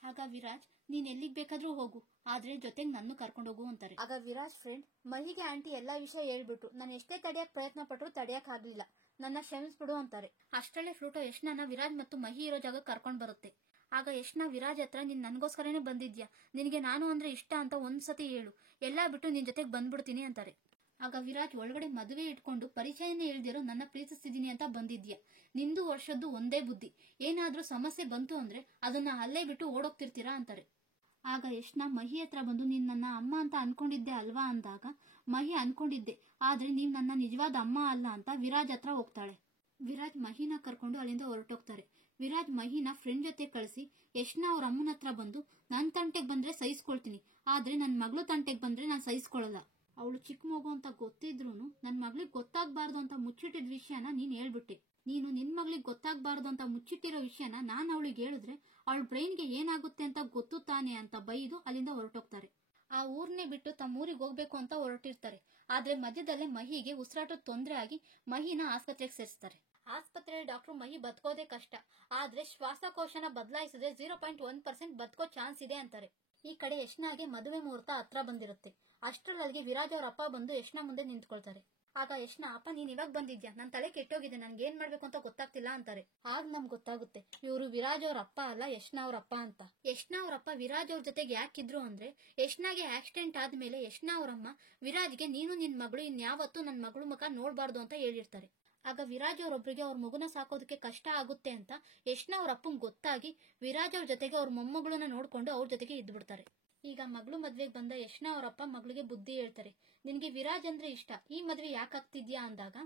ಆಗ ವಿರಾಜ್, ನೀನ್ ಎಲ್ಲಿಗ್ ಬೇಕಾದ್ರೂ ಹೋಗು, ಆದ್ರೆ ಜೊತೆಗೆ ನನ್ನ ಕರ್ಕೊಂಡೋಗು ಅಂತಾರೆ. ಆಗ ವಿರಾಜ್ ಫ್ರೆಂಡ್ ಮಹಿಗೆ ಆಂಟಿ ಎಲ್ಲಾ ವಿಷಯ ಹೇಳ್ಬಿಟ್ಟು, ನಾನು ಎಷ್ಟೇ ತಡೆಯಕ್ ಪ್ರಯತ್ನ ಪಟ್ರು ತಡೆಯಕ್ ಆಗ್ಲಿಲ್ಲ, ನನ್ನ ಕ್ಷಮಿಸ್ಬಿಡು ಅಂತಾರೆ. ಅಷ್ಟರಲ್ಲೇ ಫ್ಲೂಟೋ ಯಶ್ನ ವಿರಾಜ್ ಮತ್ತು ಮಹಿ ಇರೋ ಜಾಗ ಕರ್ಕೊಂಡ್ ಬರುತ್ತೆ. ಆಗ ಯಶ್ನ ವಿರಾಜ್ ಹತ್ರ, ನೀನ್ ನನ್ಗೋಸ್ಕರನೇ ಬಂದಿದ್ಯಾ, ನಿನಗೆ ನಾನು ಅಂದ್ರೆ ಇಷ್ಟ ಅಂತ ಒಂದ್ಸತಿ ಹೇಳು, ಎಲ್ಲಾ ಬಿಟ್ಟು ನಿನ್ ಜೊತೆಗೆ ಬಂದ್ಬಿಡ್ತೀನಿ ಅಂತಾರೆ. ಆಗ ವಿರಾಜ್ ಒಳಗಡೆ ಮದುವೆ ಇಟ್ಕೊಂಡು ಪರಿಚಯನೇ ಹೇಳ್ದಿರೋ ನನ್ನ ಪ್ರೀತಿಸ್ತಿದೀನಿ ಅಂತ ಬಂದಿದ್ಯಾ, ನಿಂದು ವರ್ಷದ್ದು ಒಂದೇ ಬುದ್ಧಿ, ಏನಾದ್ರೂ ಸಮಸ್ಯೆ ಬಂತು ಅಂದ್ರೆ ಅದನ್ನ ಅಲ್ಲೇ ಬಿಟ್ಟು ಓಡೋಗ್ತಿರ್ತೀರಾ ಅಂತಾರೆ. ಆಗ ಯಶ್ನ ಮಹಿ ಹತ್ರ ಬಂದು, ನೀನ್ ನನ್ನ ಅಮ್ಮ ಅಂತ ಅನ್ಕೊಂಡಿದ್ದೆ ಅಲ್ವಾ ಅಂದಾಗ ಮಹಿ ಅನ್ಕೊಂಡಿದ್ದೆ, ಆದ್ರೆ ನೀವ್ ನನ್ನ ನಿಜವಾದ ಅಮ್ಮ ಅಲ್ಲ ಅಂತ ವಿರಾಜ್ ಹತ್ರ ಹೋಗ್ತಾಳೆ. ವಿರಾಜ್ ಮಹಿನ ಕರ್ಕೊಂಡು ಅಲ್ಲಿಂದ ಹೊರಟೋಗ್ತಾರೆ. ವಿರಾಜ್ ಮಹಿನ ಫ್ರೆಂಡ್ ಜೊತೆ ಕಳಿಸಿ ಯಶ್ನ ಅವ್ರ ಅಮ್ಮನ ಹತ್ರ ಬಂದು, ನನ್ ತಂಟೆಗೆ ಬಂದ್ರೆ ಸಹಿಸ್ಕೊಳ್ತೀನಿ, ಆದ್ರೆ ನನ್ ಮಗಳು ತಂಟೆಗೆ ಬಂದ್ರೆ ನಾನ್ ಸಹಿಸ್ಕೊಳ್ಳಲ್ಲ, ಅವಳು ಚಿಕ್ಕ ಮಗು ಅಂತ ಗೊತ್ತಿದ್ರೂನು ನನ್ ಮಗಳಿಗೆ ಗೊತ್ತಾಗ್ಬಾರ್ದು ಅಂತ ಮುಚ್ಚಿಟ್ಟಿದ ವಿಷಯನ ನೀನ್ ಹೇಳ್ಬಿಟ್ಟೆ, ನೀನು ನಿನ್ ಮಗಳಿಗೆ ಗೊತ್ತಾಗ್ಬಾರ್ದು ಅಂತ ಮುಚ್ಚಿಟ್ಟಿರೋ ವಿಷಯನ ನಾನ್ ಅವಳಿಗೆ ಹೇಳಿದ್ರೆ ಅವಳ ಬ್ರೈನ್ಗೆ ಏನಾಗುತ್ತೆ ಅಂತ ಗೊತ್ತು ತಾನೆ ಅಂತ ಬೈದು ಅಲ್ಲಿಂದ ಹೊರಟೋಗ್ತಾರೆ. ಆ ಊರ್ನೇ ಬಿಟ್ಟು ತಮ್ಮ ಊರಿಗೆ ಹೋಗ್ಬೇಕು ಅಂತ ಹೊರಟಿರ್ತಾರೆ. ಆದ್ರೆ ಮಧ್ಯದಲ್ಲೇ ಮಹಿಗೆ ಉಸಿರಾಟದ ತೊಂದರೆ ಆಗಿ ಮಹಿನ ಆಸ್ಪತ್ರೆಗೆ ಸೇರಿಸ್ತಾರೆ. ಆಸ್ಪತ್ರೆಯಲ್ಲಿ ಡಾಕ್ಟ್ರು ಮಹಿ ಬದುಕೋದೇ ಕಷ್ಟ, ಆದ್ರೆ ಶ್ವಾಸಕೋಶನ ಬದಲಾಯಿಸಿದ್ರೆ 0.1% ಬದುಕೋ ಚಾನ್ಸ್ ಇದೆ ಅಂತಾರೆ. ಈ ಕಡೆ ಯಶ್ನಾಗೆ ಮದುವೆ ಮುಹೂರ್ತ ಹತ್ರ ಬಂದಿರುತ್ತೆ. ಅಷ್ಟರಲ್ಲಿಗೆ ವಿರಾಜ್ ಅವ್ರ ಅಪ್ಪ ಬಂದು ಯಶ್ನ ಮುಂದೆ ನಿಂತ್ಕೊಳ್ತಾರೆ. ಆಗ ಯಶ್ನ, ಅಪ್ಪ ನೀನ್ ಇವಾಗ ಬಂದಿದ್ಯಾ, ನನ್ ತಲೆ ಕೆಟ್ಟೋಗಿದೆ, ನನ್ಗೆ ಏನ್ ಮಾಡ್ಬೇಕು ಅಂತ ಗೊತ್ತಾಗ್ತಿಲ್ಲ ಅಂತಾರೆ. ಆಗ ನಮ್ಗೆ ಗೊತ್ತಾಗುತ್ತೆ ಇವರು ವಿರಾಜ್ ಅವ್ರ ಅಪ್ಪ ಅಲ್ಲ, ಯಶ್ನ ಅವ್ರ ಅಪ್ಪ ಅಂತ. ಯಶ್ನ ಅವ್ರ ಅಪ್ಪ ವಿರಾಜ್ ಅವ್ರ ಜೊತೆಗೆ ಯಾಕಿದ್ರು ಅಂದ್ರೆ, ಯಶ್ನಾಗೆ ಆಕ್ಸಿಡೆಂಟ್ ಆದ್ಮೇಲೆ ಯಶ್ನ ಅವ್ರಮ್ಮ ವಿರಾಜ್ಗೆ, ನೀನು ನಿನ್ ಮಗಳು ಇನ್ಯಾವತ್ತೂ ನನ್ ಮಗಳು ಮುಖ ನೋಡ್ಬಾರ್ದು ಅಂತ ಹೇಳಿರ್ತಾರೆ. ಆಗ ವಿರಾಜ್ ಅವ್ರೊಬ್ರಿಗೆ ಅವ್ರ ಮಗುನ ಸಾಕೋದಕ್ಕೆ ಕಷ್ಟ ಆಗುತ್ತೆ ಅಂತ ಯಶ್ನ ಅವ್ರ ಅಪ್ಪಂಗ್ ಗೊತ್ತಾಗಿ ವಿರಾಜ್ ಅವ್ರ ಜೊತೆಗೆ ಅವ್ರ ಮೊಮ್ಮಗಳನ್ನ ನೋಡ್ಕೊಂಡು ಅವ್ರ ಜೊತೆಗೆ ಇದ್ಬಿಡ್ತಾರೆ. ಈಗ ಮಗಳು ಮದ್ವೆಗೆ ಬಂದ ಯಶ್ನ ಅವರಪ್ಪ ಮಗಳಿಗೆ ಬುದ್ಧಿ ಹೇಳ್ತಾರೆ, ನಿನ್ಗೆ ವಿರಾಜ್ ಅಂದ್ರೆ ಇಷ್ಟ, ಈ ಮದ್ವೆ ಯಾಕಾಗ್ತಿದ್ಯಾ ಅಂದಾಗ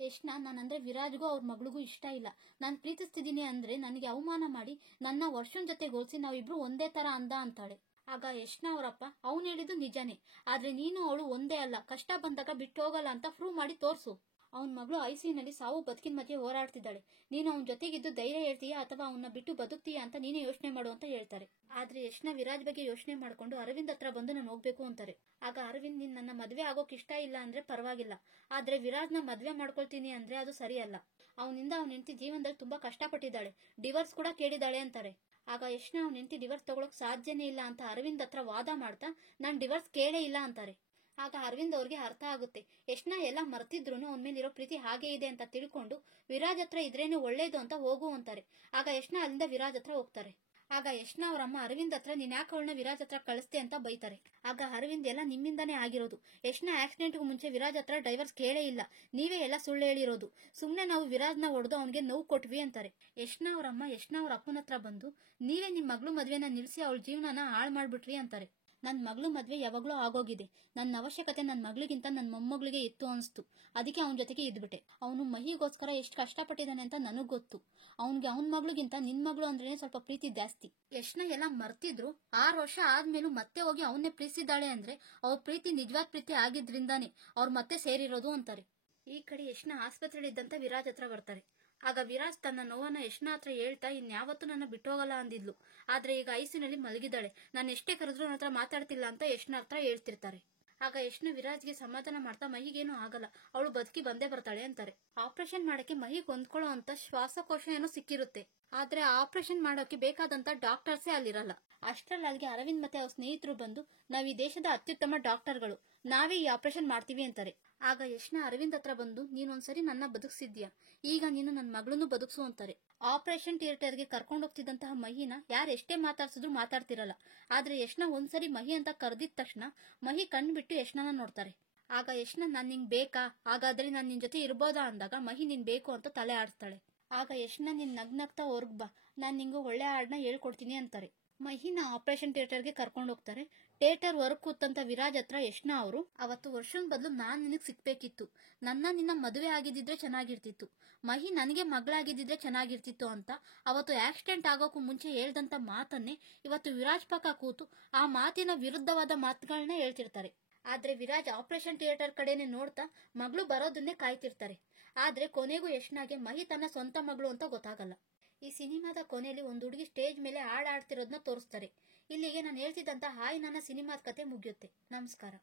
ಯಶ್ನ, ನಾನಂದ್ರೆ ವಿರಾಜ್ಗೂ ಅವ್ರ ಮಗಳಿಗೂ ಇಷ್ಟ ಇಲ್ಲ, ನಾನ್ ಪ್ರೀತಿಸ್ತಿದೀನಿ ಅಂದ್ರೆ ನನಗೆ ಅವಮಾನ ಮಾಡಿ ನನ್ನ ವರ್ಷನ್ ಜೊತೆ ಹೋಲ್ಸಿ ನಾವಿಬ್ರು ಒಂದೇ ತರ ಅಂದ ಅಂತಾಳೆ. ಆಗ ಯಶ್ನ ಅವರಪ್ಪ, ಅವ್ನು ಹೇಳಿದ್ದು ನಿಜಾನೇ, ಆದ್ರೆ ನೀನು ಅವಳು ಒಂದೇ ಅಲ್ಲ, ಕಷ್ಟ ಬಂದಾಗ ಬಿಟ್ಟು ಹೋಗಲ್ಲ ಅಂತ ಪ್ರೂವ್ ಮಾಡಿ ತೋರ್ಸು. ಅವನ ಮಗಳು ಐಸಿಯುನಲ್ಲಿ ಸಾವು ಬದುಕಿನ ಮಧ್ಯೆ ಹೋರಾಡ್ತಿದ್ದಾಳೆ, ನೀನು ಅವನ ಜೊತೆಗಿದ್ದು ಧೈರ್ಯ ಹೇಳ್ತೀಯಾ ಅಥವಾ ಅವನ್ನ ಬಿಟ್ಟು ಬದುಕ್ತೀಯಾ ಅಂತ ನೀನೇ ಯೋಚನೆ ಮಾಡು ಅಂತ ಹೇಳ್ತಾರೆ. ಆದ್ರೆ ಯಶ್ನ ವಿರಾಜ್ ಬಗ್ಗೆ ಯೋಚನೆ ಮಾಡ್ಕೊಂಡು ಅರವಿಂದ್ ಹತ್ರ ಬಂದು ನಾನು ಹೋಗ್ಬೇಕು ಅಂತಾರೆ. ಆಗ ಅರವಿಂದ್, ನೀನ್ ನನ್ನ ಮದ್ವೆ ಆಗೋಕ್ ಇಷ್ಟ ಇಲ್ಲ ಅಂದ್ರೆ ಪರವಾಗಿಲ್ಲ, ಆದ್ರೆ ವಿರಾಜ್ನ ಮದ್ವೆ ಮಾಡ್ಕೊಳ್ತೀನಿ ಅಂದ್ರೆ ಅದು ಸರಿಯಲ್ಲ, ಅವನಿಂದ ಅವ್ನ ಹೆಂಡತಿ ಜೀವನದಲ್ಲಿ ತುಂಬಾ ಕಷ್ಟಪಟ್ಟಿದ್ದಾಳೆ, ಡಿವೋರ್ಸ್ ಕೂಡ ಕೇಳಿದಾಳೆ ಅಂತಾರೆ. ಆಗ ಯಶ್ನ ಅವ್ನ ಹೆಂಡತಿ ಡಿವೋರ್ಸ್ ತಗೊಳಕ್ ಸಾಧ್ಯನೇ ಇಲ್ಲ ಅಂತ ಅರವಿಂದ್ ಹತ್ರ ವಾದ ಮಾಡ್ತಾ, ನಾನ್ ಡಿವೋರ್ಸ್ ಕೇಳೇ ಇಲ್ಲ ಅಂತಾರೆ. ಆಗ ಅರವಿಂದ್ ಅವ್ರಿಗೆ ಅರ್ಥ ಆಗುತ್ತೆ, ಯಶ್ನ ಎಲ್ಲ ಮರ್ತಿದ್ರು ಅವನ ಮೇಲಿರೋ ಪ್ರೀತಿ ಹಾಗೆ ಇದೆ ಅಂತ ತಿಳ್ಕೊಂಡು ವಿರಾಜ್ ಹತ್ರ ಇದ್ರೇನೆ ಒಳ್ಳೇದು ಅಂತ ಹೋಗು ಅಂತಾರೆ. ಆಗ ಯಶ್ನ ಅಲ್ಲಿಂದ ವಿರಾಜ್ ಹತ್ರ ಹೋಗ್ತಾರೆ. ಆಗ ಯಶ್ನ ಅವರಮ್ಮ ಅರವಿಂದ್ ಹತ್ರ, ನೀನ್ ಯಾಕೆ ಅವಳನ್ನ ವಿರಾಜ್ ಹತ್ರ ಕಳಿಸ್ತೆ ಅಂತ ಬೈತಾರೆ. ಆಗ ಅರವಿಂದ್, ಎಲ್ಲ ನಿಮ್ಮಿಂದಾನೇ ಆಗಿರೋದು, ಯಶ್ನ ಆಕ್ಸಿಡೆಂಟ್ಗೂ ಮುಂಚೆ ವಿರಾಜ್ ಹತ್ರ ಡೈವರ್ಸ್ ಕೇಳೇ ಇಲ್ಲ, ನೀವೇ ಎಲ್ಲ ಸುಳ್ಳು ಹೇಳಿರೋದು, ಸುಮ್ನೆ ನಾವು ವಿರಾಜ್ನ ಹೊಡೆದು ಅವನಿಗೆ ನೋವು ಕೊಟ್ವಿ ಅಂತಾರೆ. ಯಶ್ನ ಅವರಮ್ಮ ಯಶ್ನ ಅವ್ರ ಅಪ್ಪನ ಹತ್ರ ಬಂದು, ನೀವೇ ನಿಮ್ ಮಗಳು ಮದ್ವೆನ ನಿಲ್ಸಿ ಅವಳ ಜೀವನನ ಹಾಳು ಮಾಡ್ಬಿಟ್ರಿ ಅಂತಾರೆ. ನನ್ ಮಗಳು ಮದ್ವೆ ಯಾವಾಗ್ಲೂ ಆಗೋಗಿದೆ, ನನ್ನ ಅವಶ್ಯಕತೆ ನನ್ ಮಗಳಿಗಿಂತ ನನ್ ಮೊಮ್ಮಗಳಿಗೆ ಇತ್ತು ಅನ್ಸ್ತು, ಅದಕ್ಕೆ ಅವನ ಜೊತೆಗೆ ಇದ್ಬಿಟ್ಟೆ. ಅವನು ಮಹಿಗೋಸ್ಕರ ಎಷ್ಟು ಕಷ್ಟಪಟ್ಟಿದ್ದಾನೆ ಅಂತ ನನಗ್ ಗೊತ್ತು, ಅವನ್ಗೆ ಅವನ ಮಗಳಿಗಿಂತ ನಿನ್ ಮಗಳು ಅಂದ್ರೇನೆ ಸ್ವಲ್ಪ ಪ್ರೀತಿ ಜಾಸ್ತಿ. ಯಶ್ನ ಎಲ್ಲ ಮರ್ತಿದ್ರು 6 ವರ್ಷ ಆದ್ಮೇಲೂ ಮತ್ತೆ ಹೋಗಿ ಅವನ್ನೇ ಪ್ರೀತಿಸಿದ್ದಾಳೆ ಅಂದ್ರೆ ಅವ್ರ ಪ್ರೀತಿ ನಿಜವಾದ ಪ್ರೀತಿ ಆಗಿದ್ರಿಂದಾನೆ ಅವ್ರು ಮತ್ತೆ ಸೇರಿರೋದು ಅಂತಾರೆ. ಈ ಕಡೆ ಯಶ್ನ ಆಸ್ಪತ್ರೆಯಲ್ಲಿ ಇದ್ದಂತ ವಿರಾಜ್ ಹತ್ರ ಬರ್ತಾರೆ. ಆಗ ವಿರಾಜ್ ತನ್ನ ನೋವನ್ನ ಯಶ್ನ ಹತ್ರ ಹೇಳ್ತಾ, ಇನ್ಯಾವತ್ತೂ ನನ್ನ ಬಿಟ್ಟೋಗಲ್ಲ ಅಂದಿದ್ಲು, ಆದ್ರೆ ಈಗ ಐಸಿಯುನಲ್ಲಿ ಮಲಗಿದ್ದಾಳೆ, ನಾನು ಎಷ್ಟೇ ಕರೆದ್ರೂ ನನ್ನ ಹತ್ರ ಮಾತಾಡ್ತಿಲ್ಲ ಅಂತ ಯಶ್ನ ಹತ್ರ ಹೇಳ್ತಿರ್ತಾರೆ. ಆಗ ಯಶ್ನ ವಿರಾಜ್ಗೆ ಸಮಾಧಾನ ಮಾಡ್ತಾ, ಮಹಿಗೇನು ಆಗಲ್ಲ, ಅವಳು ಬದುಕಿ ಬಂದೇ ಬರ್ತಾಳೆ ಅಂತಾರೆ. ಆಪರೇಷನ್ ಮಾಡಕ್ಕೆ ಮಹಿಗ್ ಹೊಂದ್ಕೊಳ್ಳೋ ಅಂತ ಶ್ವಾಸಕೋಶ ಏನೋ ಸಿಕ್ಕಿರುತ್ತೆ, ಆದ್ರೆ ಆಪರೇಷನ್ ಮಾಡೋಕೆ ಬೇಕಾದಂತ ಡಾಕ್ಟರ್ಸೇ ಅಲ್ಲಿರಲ್ಲ. ಅಷ್ಟರಲ್ಲಿ ಅಲ್ಲಿಗೆ ಅರವಿಂದ್ ಮತ್ತೆ ಅವ್ರ ಸ್ನೇಹಿತರು ಬಂದು, ನಾವ್ ಈ ದೇಶದ ಅತ್ಯುತ್ತಮ ಡಾಕ್ಟರ್ಗಳು, ನಾವೇ ಈ ಆಪರೇಷನ್ ಮಾಡ್ತೀವಿ ಅಂತಾರೆ. ಆಗ ಯಶ್ನ ಅರವಿಂದ್ ಹತ್ರ ಬಂದು, ನೀನೊಂದ್ಸರಿ ನನ್ನ ಬದುಕ್ಸಿದ್ಯಾ, ಈಗ ನೀನು ನನ್ನ ಮಗಳನ್ನು ಬದುಕ್ಸು ಅಂತಾರೆ. ಆಪರೇಷನ್ ಥಿಯೇಟರ್ಗೆ ಕರ್ಕೊಂಡೋಗ್ತಿದ್ದಂತಹ ಮಹಿನ ಯಾರು ಎಷ್ಟೇ ಮಾತಾಡ್ಸಿದ್ರು ಮಾತಾಡ್ತಿರಲ್ಲ, ಆದ್ರೆ ಯಶ್ನ ಒಂದ್ಸರಿ ಮಹಿ ಅಂತ ಕರೆದಿದ ತಕ್ಷಣ ಮಹಿ ಕಣ್ಬಿಟ್ಟು ಯಶ್ನನ ನೋಡ್ತಾರೆ. ಆಗ ಯಶ್ನ, ನಾನ್ ನಿಂಗ್ ಬೇಕಾ, ಹಾಗಾದ್ರೆ ನಾನ್ ನಿನ್ ಜೊತೆ ಇರ್ಬೋದಾ ಅಂದಾಗ ಮಹಿ ನಿನ್ ಬೇಕು ಅಂತ ತಲೆ ಆಡಿಸ್ತಾಳೆ. ಆಗ ಯಶ್ನ, ನಿನ್ ನಗ್ನಗ್ತಾ ಹೊರ್ಗ್ ಬಾ, ನಾನ್ ನಿಂಗೆ ಒಳ್ಳೆ ಹಾಡನ್ನ ಹೇಳ್ಕೊಡ್ತೀನಿ ಅಂತಾರೆ. ಮಹಿನ ಆಪರೇಷನ್ ಥಿಯೇಟರ್ಗೆ ಕರ್ಕೊಂಡು ಹೋಗ್ತಾರೆ. ಥಿಯೇಟರ್ ಹೊರಗೆ ಕೂತಂತ ವಿರಾಜ್ ಹತ್ರ ಯಶ್ನಾ ಅವರು, ಅವತ್ತು ವರ್ಷನ್ ಬದಲು ನಾನ್ ನಿನಗ್ ಸಿಕ್ಬೇಕಿತ್ತು, ನಿನ್ನ ಮದುವೆ ಆಗಿದ್ದಿದ್ರೆ ಚೆನ್ನಾಗಿರ್ತಿತ್ತು, ಮಹಿ ನನಗೆ ಮಗಳಾಗಿದ್ದಿದ್ರೆ ಚೆನ್ನಾಗಿರ್ತಿತ್ತು ಅಂತ ಅವತ್ತು ಆಕ್ಸಿಡೆಂಟ್ ಆಗೋಕ್ಕೂ ಮುಂಚೆ ಹೇಳ್ದಂತ ಮಾತನ್ನೇ ಇವತ್ತು ವಿರಾಜ್ ಪಕ್ಕ ಕೂತು ಆ ಮಾತಿನ ವಿರುದ್ಧವಾದ ಮಾತುಗಳನ್ನ ಹೇಳ್ತಿರ್ತಾರೆ. ಆದ್ರೆ ವಿರಾಜ್ ಆಪರೇಷನ್ ಥಿಯೇಟರ್ ಕಡೆನೆ ನೋಡ್ತಾ ಮಗಳು ಬರೋದನ್ನೇ ಕಾಯ್ತಿರ್ತಾರೆ. ಆದ್ರೆ ಕೊನೆಗೂ ಯಶ್ನಾಗೆ ಮಹಿ ತನ್ನ ಸ್ವಂತ ಮಗಳು ಅಂತ ಗೊತ್ತಾಗಲ್ಲ. ಈ ಸಿನಿಮಾದ ಕೊನೆಯಲ್ಲಿ ಒಂದು ಹುಡುಗಿ ಸ್ಟೇಜ್ ಮೇಲೆ ಹಾಡಾಡ್ತಿರೋದನ್ನ ತೋರಿಸ್ತಾರೆ. ಇಲ್ಲಿಗೆ ನಾನು ಹೇಳ್ತಿದ್ದಂತ ಹಾಯ್ ನನ್ನ ಸಿನಿಮಾದ ಕತೆ ಮುಗಿಯುತ್ತೆ. ನಮಸ್ಕಾರ.